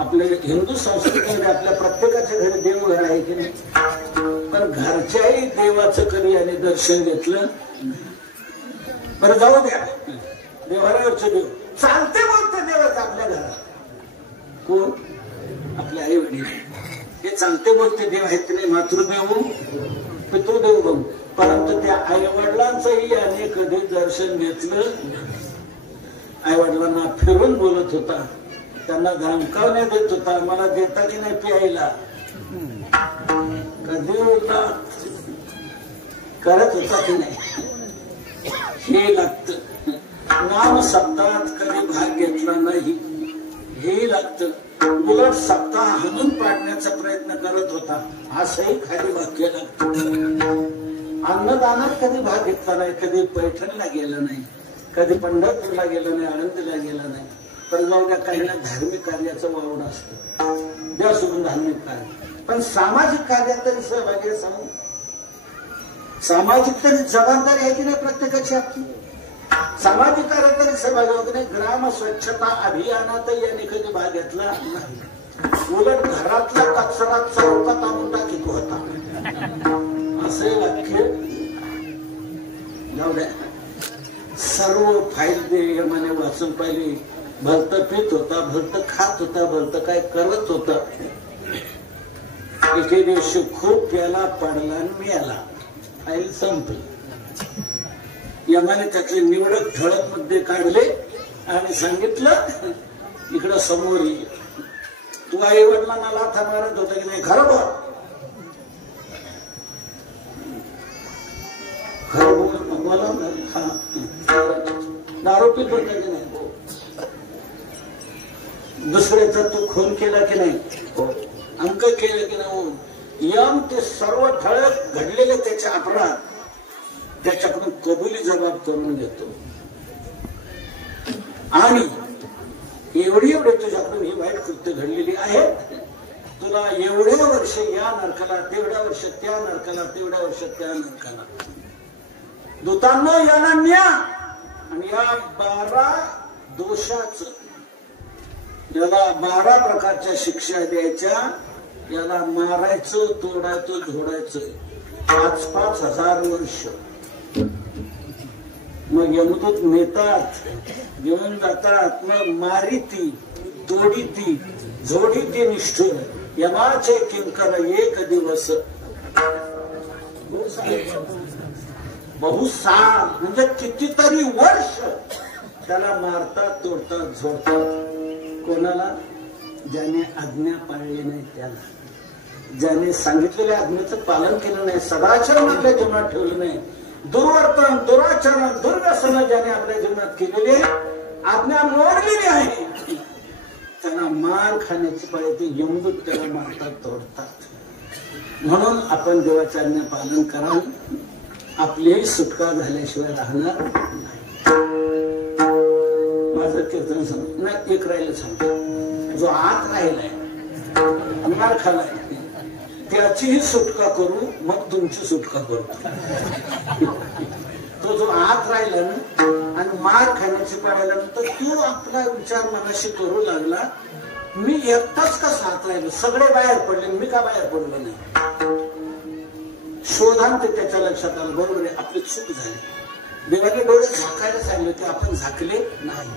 आपल्या हिंदू संस्कृतीमध्ये आपल्या प्रत्येकाच्या घरी देवघर आहे की नाही. पण घरच्याही देवाचं कधी याने दर्शन घेतलं? बरं जाऊ द्या, देवालयावरचे देव चालते बोलते देवाच आपल्या घरात. कोण? आपले आई वडील. हे चालते बोलते देव आहेत की नाही. मातृदेव, पितृदेव बघू. परंतु त्या आई वडिलांचंही याने कधी दर्शन घेतलं? आई वडिलांना फिरून बोलत होता, त्यांना धमकावण्या देत होता, मला देता की नाही प्यायला. कधी होता करत होता की नाही हे लागतं. नाम सप्ताहात कधी भाग घेतला नाही हेही लागतं. उलट सप्ताह हाणून पाडण्याचा प्रयत्न करत होता असंही खाली वाक्य लागतं. अन्नदानात कधी भाग घेतला नाही, कधी पैठणला गेला नाही, कधी पंढरपूरला गेला नाही, आळंदीला गेला नाही. पण जाऊ द्या, काही ना धार्मिक कार्याचं वावड असतं, द्या सोडून धार्मिक कार्य. पण सामाजिक कार्यात तरी सहभागी सांगू, सामाजिक तरी जबाबदारी आहे की नाही प्रत्येकाची आपली. सामाजिक कार्यात तरी सहभागी होत नाही. ग्राम स्वच्छता अभियानातही यांनी कधी भाग घेतला नाही. उलट घरातला कचरा चौकात आणून टाकीत होता असे वाक्य. जाऊ द्या, सर्व फायदे यमाने वाचून पाहिली. भलत पित होता, भलत खात होता, भलत काय करत होता. एके दिवशी खूप प्याला, पडला आणि मिळाला. फाईल संपली. यमाने त्यातले निवडक ठळक मध्ये काढले आणि सांगितलं, इकडं समोर ये. तू आई वडिलांना लाथा मारत होता की नाही? खरं बोल, खरं बोल. बोला, दारू पित होता की नाही? दुसऱ्याचा तू खून केला की नाही? अंक केले की नाही? यम ते सर्व ठळक घडलेले त्याचे अपराध त्याच्याकडून कबुली जबाब करून घेतो. आणि एवढी तुझ्याकडून ही वाईट कृत्य घडलेली आहेत, तुला एवढ्या वर्ष या नरकाला, तेवढ्या वर्ष त्या नरकाला, तेवढ्या वर्ष त्या नरकाला. दूतांना याला न्या. आणि या 12 दोषाच, याला 12 प्रकारच्या शिक्षा द्यायच्या. याला मारायचं, तोडायचं, झोडायचं 5-5 हजार वर्ष. मग यमदूत नेतात, घेऊन जातात, मग मारिती, तोडीती, झोडीती निष्ठुर. यमाचे किंकर एक दिवस बहुसाल, म्हणजे कितीतरी वर्ष त्याला मारतात, तोडतात, झोडतात. कोणाला? ज्याने आज्ञा पाळली नाही त्याला, ज्याने सांगितलेल्या आज्ञेचं पालन केलं नाही, सदाचरण आपल्या जीवनात ठेवलं नाही, दुर्वर्तन, दुराचरण, दुर्व्यसनं ज्याने आपल्या जीवनात केलेली आहे, आज्ञा मोडलेली आहे, त्यांना मार खाण्याची पाळी ते यमदूत त्याला मारतात, तोडतात. म्हणून आपण देवाच्या आज्ञा पालन करावं. आपलीही सुटका झाल्याशिवाय राहणार नाही. माझं कीर्तन सांग नाही, एक राहिलं सांगतो. जो आत राहिलाय, मार खालाय, त्याचीही सुटका करू, मग तुमची सुटका करू. तो जो आत राहिला ना आणि मार खाण्याची पाळल्यानंतर तो आपला विचार मनाशी करू लागला, मी एकटाच कसा आत राहिलो, सगळे बाहेर पडले, मी का बाहेर पडलो नाही. शोधान ते त्याच्या लक्षात आलं, बरोबर आहे, आपली चूक झाली. देवाने डोळे झाकायला सांगितले होते, आपण झाकले नाही,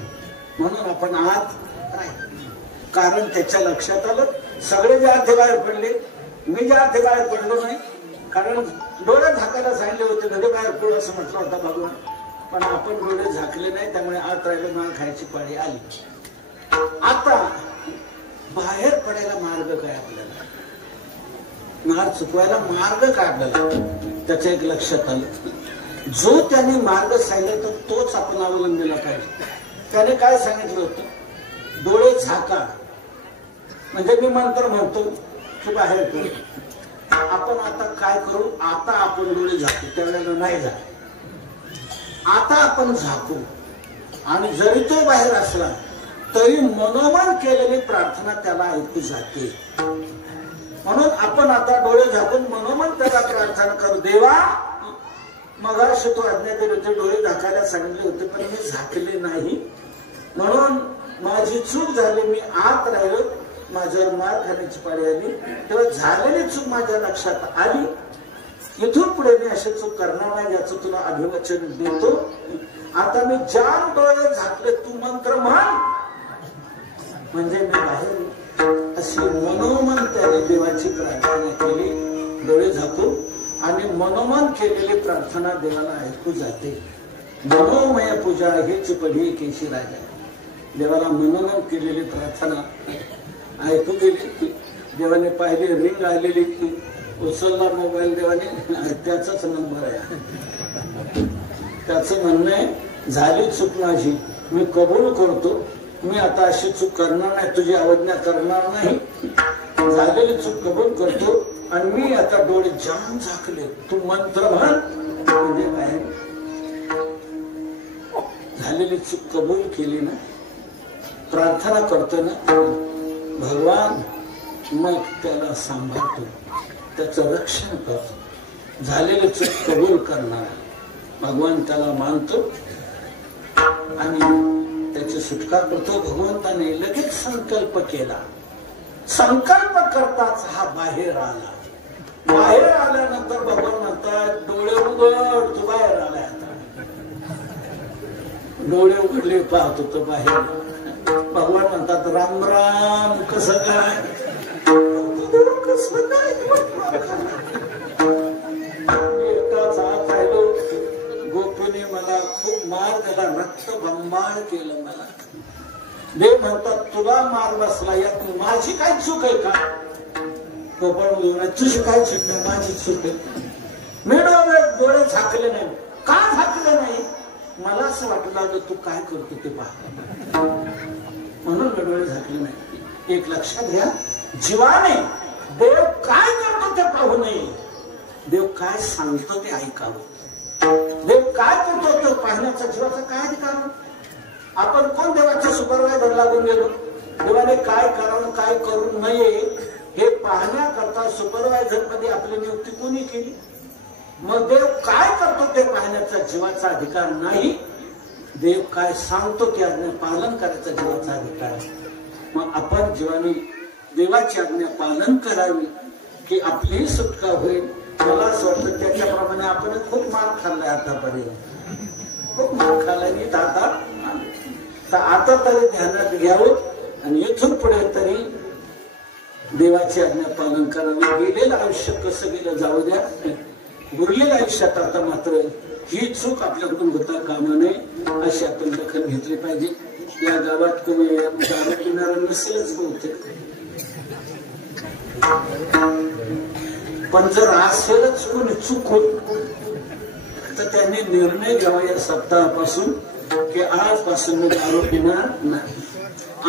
म्हणून आपण आत राहिलो. कारण त्याच्या लक्षात आलं, सगळे जे अर्धे बाहेर पडले, मी ज्या अर्धे बाहेर पडलो नाही. कारण डोळे झाकायला सांगितले होते, डोळे बाहेर पडू असं म्हटलं होता भगवान, पण आपण डोळे झाकले नाही, त्यामुळे आत राहिले, मार खायची पाळी आली. आता बाहेर पडायला मार्ग काय आपल्याला? मार्ग चुकवायला मार्ग काढला. त्याच्या एक लक्षात आलं, जो त्याने मार्ग सांगितला तर तोच आपण अवलंबला पाहिजे. त्याने काय सांगितलं होतं? डोळे झाका, म्हणजे मी मंत्र म्हणतो की बाहेर पडू. आपण आता काय करू? आता आपण डोळे झाकू, त्यावेळेला नाही झाले. आता आपण झाकू, आणि जरी तो बाहेर असला तरी मनोमन केलेली प्रार्थना त्याला ऐकू जाते. म्हणून आपण आता डोळे झाकून मनोमन त्याला प्रार्थना करू. देवा, मगाशी तो आज्ञा दिली होती, डोळे झाकायला सांगितले होते, पण मी झाकले नाही, म्हणून माझी चूक झाली, मी आत राहिलो, माझ्यावर मार खाण्याची पाळी आली. तेव्हा झालेली चूक माझ्या लक्षात आली. इथून पुढे मी अशी चूक करणार नाही, याचं तुला अभिवचन देतो. आता मी ज्या डोळे झाकले, तू मंत्र म्हण, म्हणजे मी बाहेर. अशी मनोमन त्याने देवाची प्रार्थना केली, डोळे झाकून, आणि मनोमन केलेली प्रार्थना देवाला ऐकू जाते. मनोमय पूजा हेच पढी केशी राजा. देवाला मनोमन केलेली प्रार्थना ऐकू गेली. देवाने पाहिली, रिंग आलेली, उचलला मोबाईल देवाने, त्याचाच नंबर आहे. त्याचं म्हणणं आहे, झाली चूक माझी, मी कबूल करतो, मी आता अशी चूक करणार नाही, तुझी अवज्ञा करणार नाही, झालेली चूक कबूल करतो आणि मी आता डोळे जाम झाकले, तू मंत्र म्हण म्हणजे काय. झालेली चूक कबूल केली ना, प्रार्थना करतो ना भगवान, मग त्याला सांभाळतो, त्याचं रक्षण करतो. झालेली चूक कबूल करणार भगवान त्याला मानतो आणि त्याची सुटका करतो. भगवंताने लगेच संकल्प केला, संकल्प करताच हा बाहेर आला. बाहेर आल्यानंतर भगवान म्हणतात डोळे उघड, तू बाहेर आलाय. आता डोळे उघडले, पाहत होतो बाहेर. भगवान म्हणतात राम राम, कसं काय, कसं काय. एकाच हात राहिलो, गोपीने मला खूप मार दिला, रक्त बंबाळ केलं मला. देव म्हणतात तुला मार बसला, यात माझी काय चूक आहे का. गोपाळ तुझी काय चूक नाही, माझी चूक आहे. मी डोळे झाकले नाही. का झाकले नाही, मला असं वाटलं लागलं तू काय करतो ते पाह, म्हणून मी डोळे झाकले नाही. एक लक्षात घ्या, जीवाने देव काय करतो ते पाहू नये, देव काय सांगतो ते ऐकावं. देव काय करतो ते पाहण्याचा जीवाचा काय अधिकार. आपण कोण देवाचे सुपरवायझर लागून गेलो. देवाने काय करावं काय करू नये हे पाहण्याकरता सुपरवायझर मध्ये आपली नियुक्ती कोणी केली. मग देव काय करतो ते पाहण्याचा जीवाचा अधिकार नाही, देव काय सांगतो ते आज्ञा पालन करायचा जीवाचा अधिकार. मग आपण जीवाने देवाची आज्ञा पालन करावी की आपलीही सुटका होईल. मला असं वाटतं त्याच्याप्रमाणे आपण खूप मार खाल्लाय आतापर्यंत, खूप मार खाल्लाय. आता तरी ध्यानात घ्यावं आणि इथून पुढे तरी देवाची आज्ञा पालन करावी. गेलेलं आयुष्य कसं गेलं जाऊ द्या, उरलेल्या आयुष्यात आता मात्र ही चूक आपल्याकडून होता कामा नये अशी आपण दखल घेतली पाहिजे. या गावात कोणी दारू पिणारा नसेलच बहुतेक, पण जर असेलच कोणी चुकून तर त्यांनी निर्णय घ्यावा या सप्ताहापासून की आजपासून मी दारू पिणार नाही,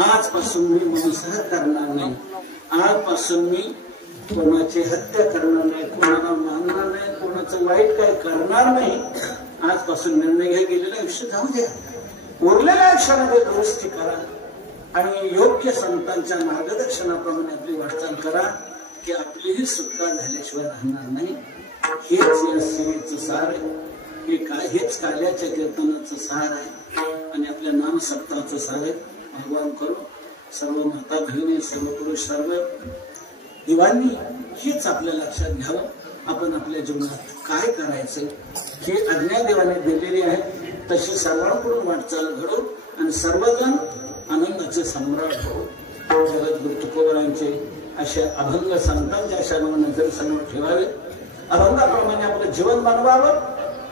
आजपासून मी मांसाहार करणार नाही, आजपासून मी कोणाची हत्या करणार नाही, कोणाला मारणार नाही, कोणाचं वाईट काय करणार नाही. आजपासून निर्णय घ्या. गेलेलं आयुष्य जाऊ द्या, उरलेल्या आयुष्यामध्ये दुरुस्ती करा आणि योग्य संतांच्या मार्गदर्शनाप्रमाणे आपली वाटचाल करा की आपलीही सुटका झाल्याशिवाय राहणार नाही. हेच या सेवेचं सार आहे, हे काय हेच काल्याच्या कीर्तनाचं सार आहे आणि आपल्या नाम सप्ताहाचं सार आहे. भगवान करू सर्व माता बहिणी, सर्व पुरुष, सर्व दिवाणी हेच आपल्या लक्षात घ्यावं. आपण आपल्या जीवनात काय करायचं ही आज्ञा देवाने दिलेली आहे, तशी सर्वांकडून वाटचाल घडो आणि सर्वजण आनंदाचे सम्राट हो. जगद्गुरु तुकोबारांचे अशा अभंग संतांच्या शरण नजर समोर ठेवावे, अभंगाप्रमाणे आपलं जीवन बनवावं.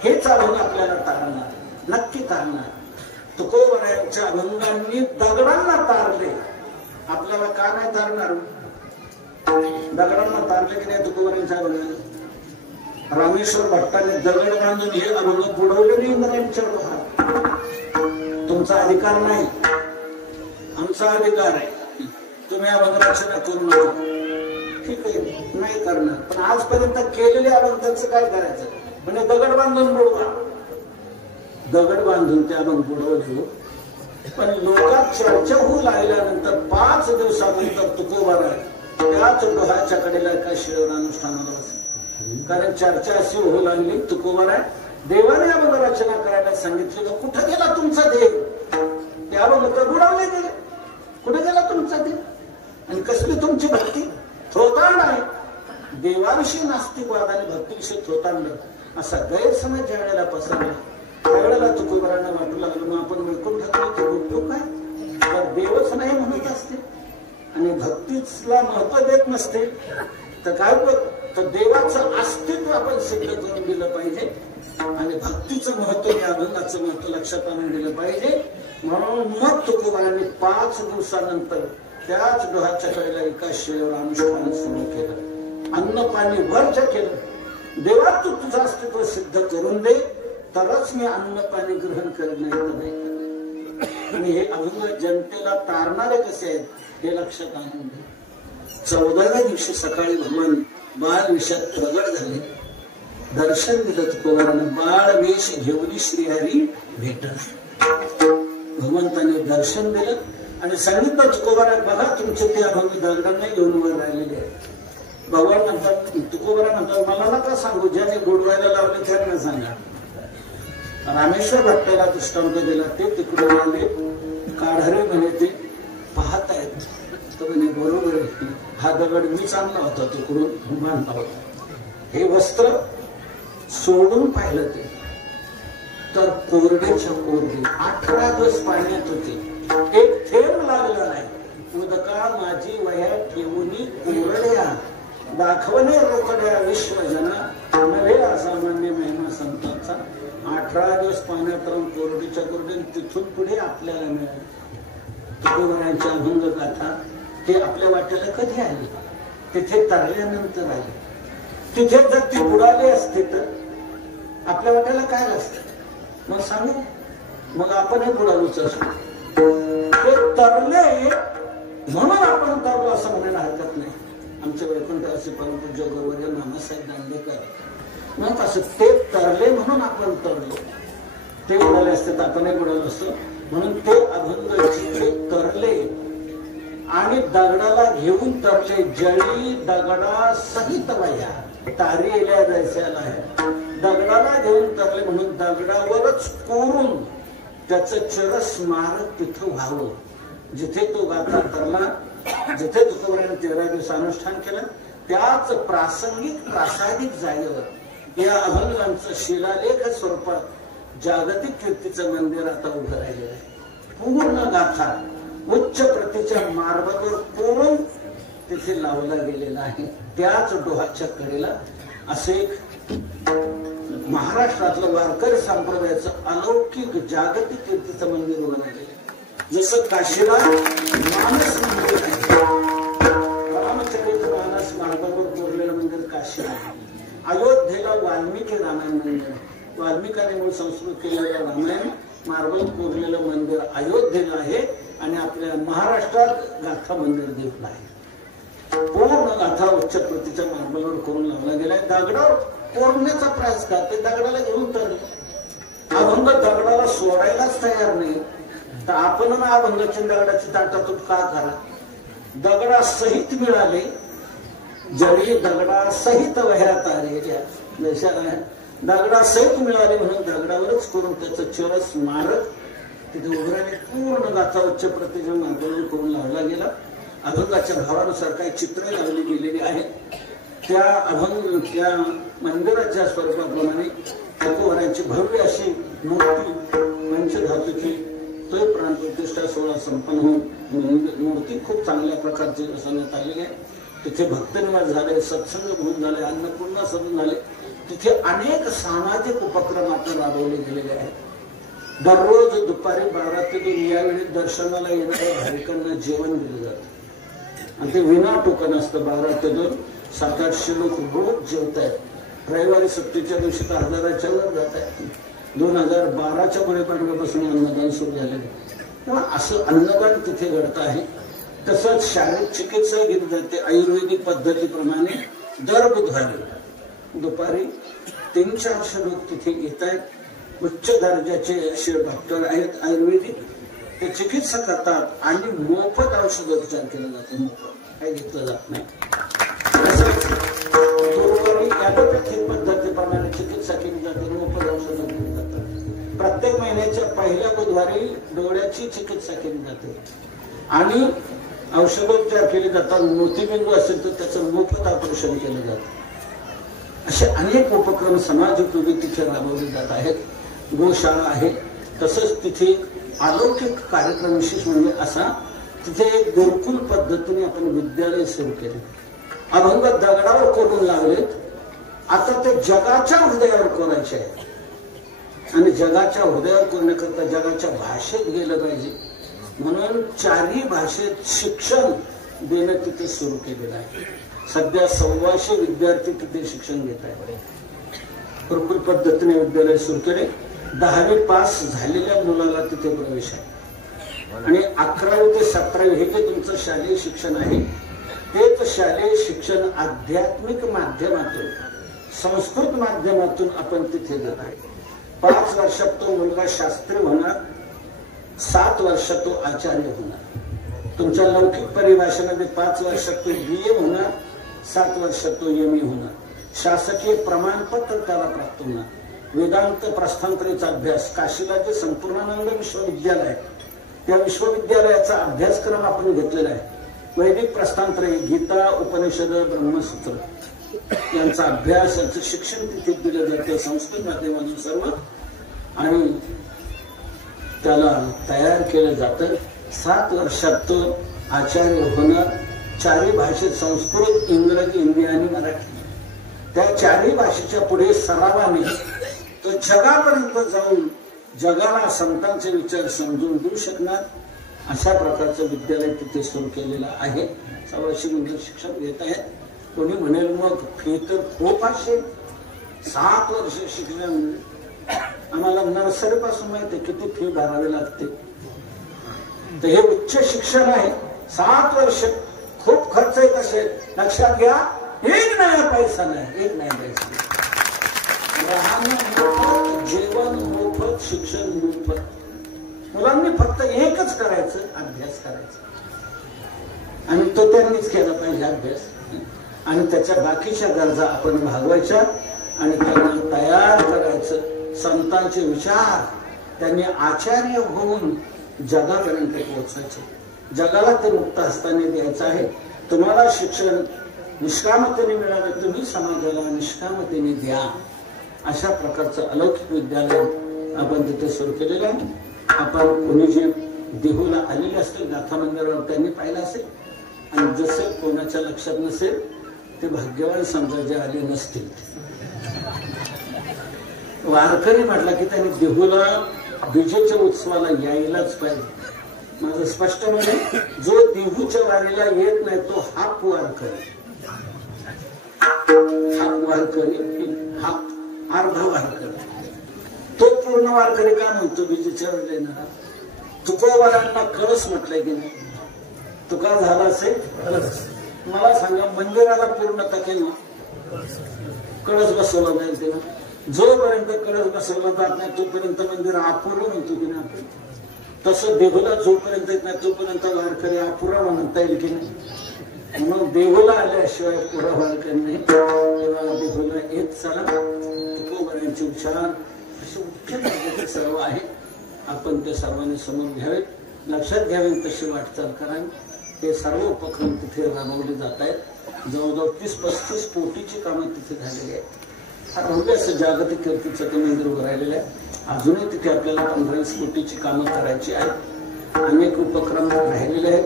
हेच अभंग आपल्याला तारणार, नक्की तारणार. तुकोबारांच्या अभंगांनी दगडांना तारले, आपल्याला का नाही तारणार. दगडांना तारले की नाही तुकोबारांच्या अभंगाने. रामेश्वर भट्टाने दगड बांधून हे अभंग बुडवले नाही इंद्रांच्या डोहात. तुमचा अधिकार नाही, आमचा अधिकार आहे. तुम्ही अभंग रचना करू नका, ठीक आहे, नाही करणार. पण आजपर्यंत केलेल्या अभंगाचं काय करायचं, म्हणजे दगड बांधून बुडवा. दगड बांधून ते अभंग बुडवले. पण लोकात चर्चा होऊ लागल्यानंतर 5 दिवसानंतर तुकोबाराय त्याच डोहाच्या कडेला एका शिळेवर अनुष्ठानाला बसले. कारण चर्चा अशी होऊ लागली, तुकोबाराय देवाने अभंग रचना करायला सांगितलं, कुठं गेला तुमचा देव. ते अभंग तर बुडवले गेले, कुठे गेला तुमचा देव. आणि कसली तुमची भक्ती, थोतांड आहे. देवाविषयी नास्तिकवाद आणि भक्तीविषयी थोतांड असा गैरसमज ज्या वेळेला पसरला त्यावेळेला तुकोबारांना वाटू लागलं, मग आपण मिळकून टाकलं की उपयोग काय. तर देवच नाही म्हणत असते आणि भक्तीला महत्व देत नसते तर काय बघ. तर देवाचं अस्तित्व आपण सिद्ध करून दिलं पाहिजे आणि भक्तीचं महत्व या अभंगाचं महत्व लक्षात आणून दिलं पाहिजे. म्हणून मग तुकोबारांनी 5 दिवसानंतर त्याच डोहाच्या कडेला एका शिळेवर अनुष्ठान सुरू केलं, अन्न पाणी वर्ज केलं. देवा तू तुझं अस्तित्व सिद्ध करून दे, तरच मी अन्न पाणी ग्रहण करत नाही तर नाही करत. आणि हे अभंग जनतेला तारणारे कसे आहेत हे लक्षात आणून घ्या. 14व्या दिवशी सकाळी भगवान बाळ वेशात प्रगट झाले. दर्शन दिलं तुकोबाराने. बाळ वेश घेऊन श्रीहरी भेटला. भगवंताने दर्शन दिलं आणि सांगितलं तुकोबारा बघा तुमचे ते अभंग दगडांना घेऊन वर राहिलेले आहेत. भगवान म्हणतात तुकोबारा म्हणतात मला नका सांगू ज्याने गोडवायला लावले त्यांना सांगा. रामेश्वर भट्टाला दृष्टांत दिला. ते तिकडून आले. काढारे म्हणे ते पाहत आहेत. तर म्हणे बरोबर आहे हा दगड मीच आणला होता तिकडून बांधला होता. हे वस्त्र सोडून पाहिलं ते तर कोरडेच्या कोरडे 18 दिवस पाण्यात होते. एक थेंब लागला नाही. उदका माझी वह्या ठेवूनी कोरड्या दाखवणे रोकड्या विश्वजना नव्हे असामान्य महिमा संतांचा. 18 दिवस पाण्यात राहून कोरडीच्या कोरडे तिथून पुढे आपल्याला मिळाले. तुकोबारांच्या अभंग गाथा ते आपल्या वाट्याला कधी आले? तिथे तरल्यानंतर आले. तिथे जर ती बुडाली असते तर आपल्या वाट्याला काय असतं मग सांगू. मग आपणही बुडालोच असतो. ते तरले म्हणून आपण तरलो असं म्हणायला हरकत नाही. आमच्या वैकुंठाचे परमपूज्य गौरव नानासाहेब दांडेकर म्हणत असं ते तरले म्हणून आपण तरलो. ते बुडाले असते तर आपणही बुडालो असतो. म्हणून ते अभंग जिथे तरले आणि दगडाला घेऊन तरले. जळी दगडा सहित वह्या तारी येल्या जायच्याला आहे. दगडाला घेऊन तरले म्हणून दगडावरच कोरून त्याचं चिरस्मारक तिथं व्हावं. जिथे तो गाथा तरला जिथे तुकोबाराने 13 दिवस अनुष्ठान केलं त्याच प्रासंगिक प्रासादिक जागेवर या अभंगांचं शिलालेख स्वरूपात जागतिक कीर्तीचं मंदिर आता उभं राहिलेलं आहे. पूर्ण गाथा उच्च प्रतीच्या मार्बलवर कोरून तिथे लावला गेलेला आहे. त्याच डोहाच्या कडेला असे एक महाराष्ट्रातलं वारकरी संप्रदायाचं अलौकिक जागतिक कीर्तीचं मंदिर उभं राहिलेलं आहे. जसं काशीला मानस मंदिर आहे. रामचरित मानस मार्गावर कोरलेलं मंदिर काशीला आहे. अयोध्येला वाल्मिकी रामायण मंदिर. वाल्मिकाने मूळ संस्कृत केलेलं रामायण मार्बल कोरलेलं मंदिर अयोध्येला आहे. आणि आपल्या महाराष्ट्रात गाथा मंदिर देखील आहे. पूर्ण गाथा उच्च प्रतीच्या मार्बलवर करून लावला गेलाय. दगडावर कोरण्याचा प्रयास करते. दगडाला घेऊन तर अभंग दगडाला सोडायलाच तयार नाही तर आपण ना अभंगाची दगडाची ताटातूट का करा. दगडा सहित मिळाले. जळी दगडा सहित वह्या तारेल्या दगडा सहित मिळाले म्हणून दगडावरच करून त्याचं चिरस्मारक तिथे उभं राहिले. पूर्ण गाथा उच्च प्रतीच्या मार्गावर करून लावला गेला. अभंगाच्या भावानुसार काही चित्र लावली गेलेली आहेत. त्या अभंग त्या मंदिराच्या स्वरूपाप्रमाणे तुकोबारांची भव्य अशी मूर्ती पंचधातूची तो प्राणप्रतिष्ठा सोहळा संपन्न होऊन मूर्ती खूप चांगल्या प्रकारची बसवण्यात आलेली आहे. तिथे भक्तनिवास झाले. सत्संग भवन झाले. अन्नपूर्णा सदन झाले. तिथे अनेक सामाजिक उपक्रम आता राबवले गेलेले आहेत. दररोज दुपारी 12 ते 2 यावेळी दर्शनाला येणाऱ्या भाविकांना जेवण दिलं जातं आणि ते विना टोकन असतं. 12 ते 2 700-800 लोक रोज जेवत आहेत. रविवारी सुट्टीच्या दिवशी तर 1000च्या वर जात आहेत. 2012च्या पुढेपासून अन्नदान सुरू झालेलं तेव्हा असं अन्नदान तिथे घडत आहे. तसंच शारीरिक चिकित्सा घेतली जाते. आयुर्वेदिक पद्धतीप्रमाणे दर बुधवारी दुपारी 300-400 लोक तिथे येत आहेत. उच्च दर्जाचे असे डॉक्टर आहेत आयुर्वेदिक. ते चिकित्सा करतात आणि मोफत औषधोपचार केला जातो. मोफत काही घेतलं जात नाही. ॲलोपॅथिक पद्धतीप्रमाणे चिकित्सा केली जाते. मोफत औषधं केली जातात. प्रत्येक महिन्याच्या पहिल्या बुधवारी डोळ्याची चिकित्सा केली जाते आणि औषधोपचार केले जातात. मोतीबिंदू असेल तर त्याचं मोफत ऑपरेशन केलं जातं. असे अनेक उपक्रम समाजोपयोगी तिथे राबवले जात आहेत. गोशाळा आहे. तसंच तिथे अलौकिक कार्यक्रम विशेष म्हणजे असा तिथे एक गुरुकुल पद्धतीने आपण विद्यालय सुरू केले. अभंग दगडावर कोरून लावलेत. आता ते जगाच्या हृदयावर कोरायचे आहेत आणि जगाच्या हृदयावर कोरण्याकरता जगाच्या भाषेत गेलं पाहिजे म्हणून 4ही भाषेत शिक्षण देणं तिथे सुरू केलेलं आहे. सध्या 1,200 विद्यार्थी तिथे शिक्षण घेत आहेत. गुरुकुल पद्धतीने विद्यालय सुरू केले. 10वी पास झालेल्या मुलाला तिथे प्रवेश आहे आणि 11वी ते 17वी हे जे तुमचं शालेय शिक्षण आहे तेच शालेय शिक्षण आध्यात्मिक माध्यमातून संस्कृत माध्यमातून आपण तिथे देत आहे. 5 वर्षात तो मुलगा शास्त्री होणार, 7 वर्षात तो आचार्य होणार. तुमच्या लौकिक परिभाषेमध्ये 5 वर्षात तो BA होणार, 7 वर्षात तो MA होणार. शासकीय प्रमाणपत्र त्याला प्राप्त होणार. वेदांत प्रस्थांतरीचा अभ्यास काशीला जे संपूर्णानंद विश्वविद्यालय आहे त्या विश्वविद्यालयाचा अभ्यासक्रम आपण घेतलेला आहे. वैदिक प्रस्थांतरे, गीता, उपनिषद, ब्रह्मसूत्र यांचा अभ्यास, यांचं शिक्षण तिथे दिलं जातं संस्कृत माध्यमातून सर्व, आणि त्याला तयार केलं जातं. 7 वर्षात तो आचार्य होणार. 4ही भाषेत संस्कृत, इंग्रजी, हिंदी आणि मराठी, त्या 4ही भाषेच्या पुढे सरावाने तो जगापर्यंत जाऊन जगाला संतांचे विचार समजून देऊ शकणार. अशा प्रकारचं विद्यालय तिथे सुरू केलेलं आहे. सव्वाशे मुलं शिक्षण घेत आहेत. कोणी म्हणेल मग फी तर खूप असेल, 7 वर्ष शिक्षण, आम्हाला नर्सरी पासून माहिती किती फी भरावी लागते. तर हे उच्च शिक्षण आहे. 7 वर्ष खूप खर्च येत असेल, लक्षात घ्या. एक नाही पैसा नाही, एक नाही पैसा. राहणं मोफत, जेवण मोफत, शिक्षण मोफत. मुलांनी फक्त एकच करायचं, अभ्यास करायचा, आणि तो त्यांनीच केला पाहिजे अभ्यास, आणि त्याच्या बाकीच्या गरजा आपण भागवायच्या आणि त्यांना तयार करायचं. संतांचे विचार त्यांनी आचार्य होऊन जगापर्यंत पोहोचायचे. जगाला ते मुक्त हस्ताने द्यायचं आहे. तुम्हाला शिक्षण निष्कामतेने मिळालं, तुम्ही समाजाला निष्कामतेने द्या. अशा प्रकारचं अलौकिक विद्यालय आपण तिथे सुरू केलेलं आहे. आपण कोणी जे देहूला आलेले असतील गाथा मंदिरावर त्यांनी पाहिलं असेल, आणि जसे कोणाच्या लक्षात नसेल ते भाग्यवान समजा जे आले नसतील. वारकरी म्हटला की त्यांनी देहूला विजेच्या उत्सवाला यायलाच पाहिजे. माझं स्पष्ट म्हणे, जो देहूच्या वारीला येत नाही तो हाफ वारकरी, हाफ वारकरी, हाफ अर्धा वारकरी. तो पूर्ण वारकरी का म्हणतो विजेच्या वारीला येणारा? तुकोबारांना कळस म्हटलंय की नाही? तुका झाला असेल कळस. मला सांगा, मंदिराला पूर्णता केली, कळस बसवला जाईल तेव्हा. जोपर्यंत कळस बसवला जात नाही तोपर्यंत मंदिर अपुरं म्हणतो की नाही? तसं देहूला जोपर्यंत येत नाही तोपर्यंत वारकरी अपुरा म्हणता येईल की नाही? मग देहूला आल्याशिवाय पुरा वारकरी नाही. तेव्हा देहूला येत चला. तुकोबारांचे उच्चार असे मुख्य सर्व आहे. आपण ते सर्वांनी समोर घ्यावेत, लक्षात घ्यावे, तशी वाटचाल करावी. ते सर्व उपक्रम तिथे राबवले जात आहेत. जवळजवळ 30-35 कोटीची कामं तिथे झालेली आहेत. भव्य असं जागतिक कीर्तीचं ते मंदिर उभं राहिलेलं आहे. अजूनही तिथे आपल्याला 15-20 कोटीची कामं करायची आहेत. अनेक उपक्रम राहिलेले आहेत,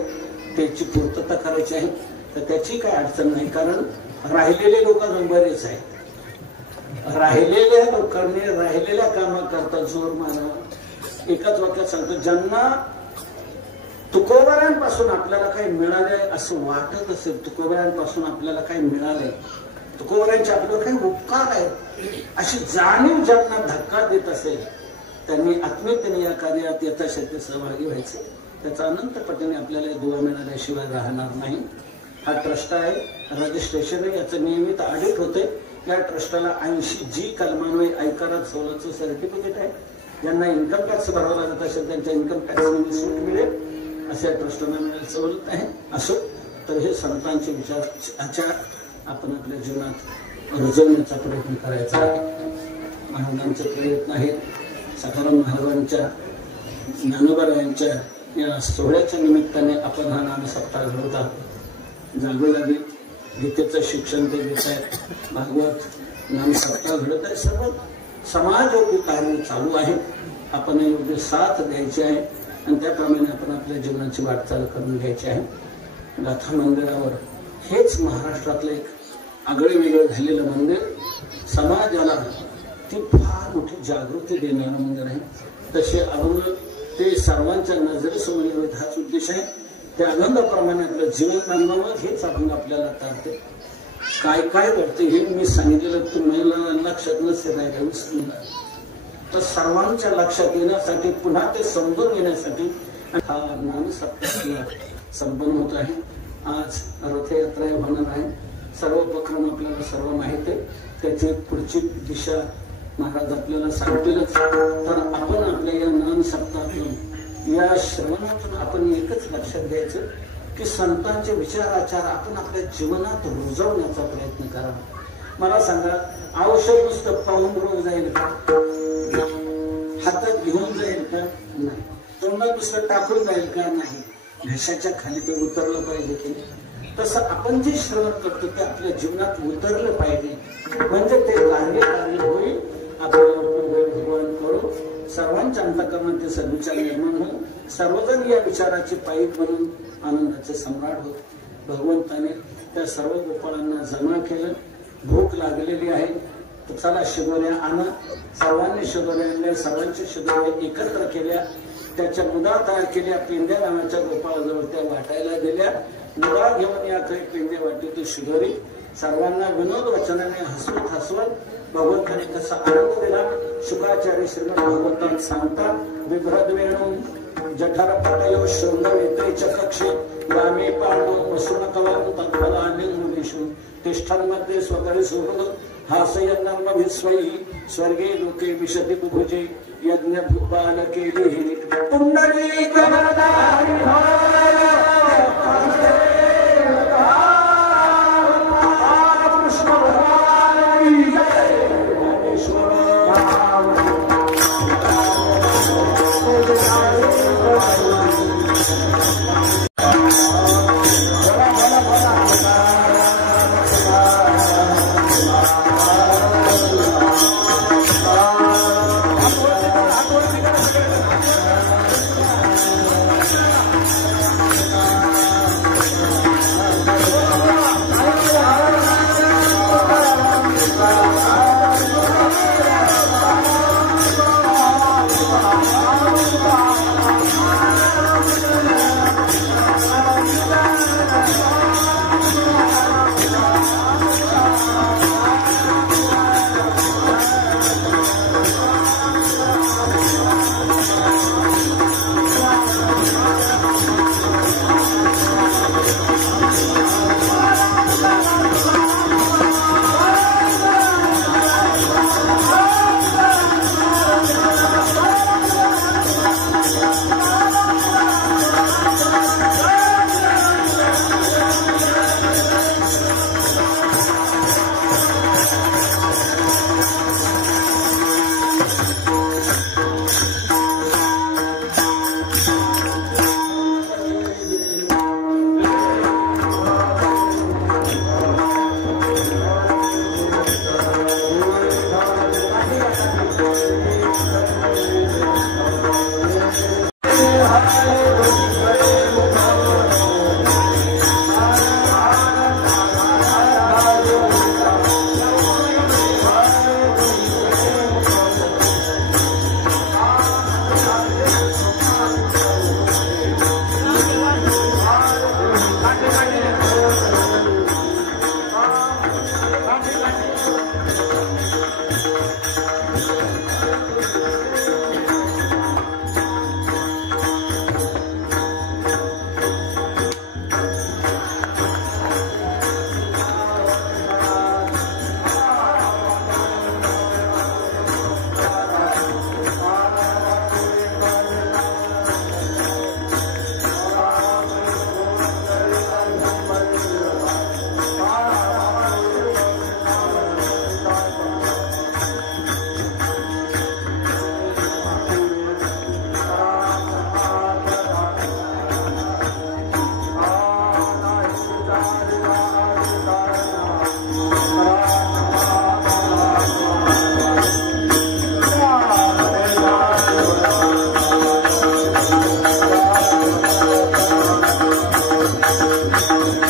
त्याची पूर्तता करायची आहे. तर त्याची काय अडचण नाही, कारण राहिलेले लोक बरेच आहेत. राहिलेल्या लोकांनी राहिलेल्या कामाकरता जोर मारावा. एकाच वाक्यात सांगतो, ज्यांना तुकोबारांपासून आपल्याला काही मिळाले असं वाटत असेल, तुकोबारांपासून आपल्याला काही मिळाले, तुकोबारांचे आपल्याला काही उपकार आहेत अशी जाणीव ज्यांना धक्का देत असेल, त्यांनी आत्मीयतेने या कार्यात यथाशक्ती सहभागी व्हायचे. त्याचा अनंत पटीने आपल्याला दुवा मिळाल्याशिवाय राहणार नाही. हा ट्रस्ट आहे, रजिस्ट्रेशन आहे, याचं नियमित ऑडिट होते. या ट्रस्टला 80G कलमान्वये आयकरात सवलतचं सर्टिफिकेट आहे. ज्यांना इन्कम टॅक्स भरावा लागत असेल त्यांच्या इन्कम टॅक्स सूट मिळेल, अशा ट्रस्टना मिळेल सवलत आहे. असो तर हे संतांचे विचार आचार आपण आपल्या जीवनात रुजवण्याचा प्रयत्न करायचा आहे. महाराजांचे प्रयत्न आहेत. सखाराम महाराजांच्या, ज्ञानोबा या सोहळ्याच्या निमित्ताने आपण हा नामसप्ताह घडवत आहोत. जागोजागी गीतेचं शिक्षण ते घेत आहेत, भागवत नामसप्ताह घडत आहे. सर्व समाजोपी कार्य चालू आहे. आपण योग्य साथ द्यायची आहे आणि त्याप्रमाणे आपण आपल्या जीवनाची वाटचाल करून घ्यायची आहे. गाथा मंदिरावर हेच महाराष्ट्रातलं एक आगळे वेगळे झालेलं मंदिर, समाजाला ती फार मोठी जागृती देणारं मंदिर आहे. तसे अरुण ते सर्वांच्या नजरेसमोर यावेत हाच उद्देश आहे. त्या आनंदाप्रमाणे आपलं जीवन बांधावं हेच अभंग आपल्याला तारते. काय काय घडते हे मी सांगितलेलं तुम्हाला लक्षात नसेल राहिलं विसरून जा. तर सर्वांच्या लक्षात येण्यासाठी पुन्हा ते समजून घेण्यासाठी हा नामसप्ताह संपन्न होत आहे. आज रथयात्रा होणार आहे. सर्व उपक्रम आपल्याला सर्व माहिती आहे. त्याची पुढची दिशा महाराज आपल्याला सांगतीलच. तर आपण आपल्या या नामसप्ताहातून या श्रवणातून आपण एकच लक्षात घ्यायचं की संतांचे विचार आचार आपण आपल्या जीवनात रुजवण्याचा प्रयत्न करावा. मला सांगा, औषध नुसतं पाहून रोग जाईल का? हातात घेऊन जाईल का? नाही. तोंडात नुसतं टाकून जाईल का? नाही. घशाच्या खाली ते उतरलं पाहिजे की तसं आपण जे श्रवण करतो ते आपल्या जीवनात उतरलं पाहिजे. म्हणजे ते कार्य होईल. आपल्याला भगवान करू सर्वांच्या अंतःकरणात ते सद्विचार निर्माण होईल. सर्वजण या विचाराची पायीक बनून आनंदाचे सम्राट होत. भगवंताने त्या सर्व गोपाळांना जमा केलं. भूक लागलेली आहे तर चला शिदोऱ्या आणा. सर्वांनी शिदोऱ्या आणल्या. सर्वांच्या शिदोऱ्या एकत्र केल्या. त्याच्या मुदा तयार केल्या. पेंद्या नावाच्या गोपाळाजवळ त्या वाटायला दिल्या. मुदा घेऊन या काही पेंद्या वाटली ती शिदोरी. सर्वांना विनोद वचनाने हसवत भगवंताने कसा आनंद दिला. शुकाचार्य श्रीमद भगवंतान सांगतात विभ्रद वेणू जठर पटयो शृंगवेते चकक्षे रामे पाणो वसुन कवं तत्फलानि मुनिषु तिष्ठन्मध्ये स्वकरि सुहृद हासयन्नर्मभिस्वैः स्वर्गे लोके विशति बुभुजे यज्ञ भूपाल केलिहि पुण्डरीकवरदारि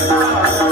Thank you.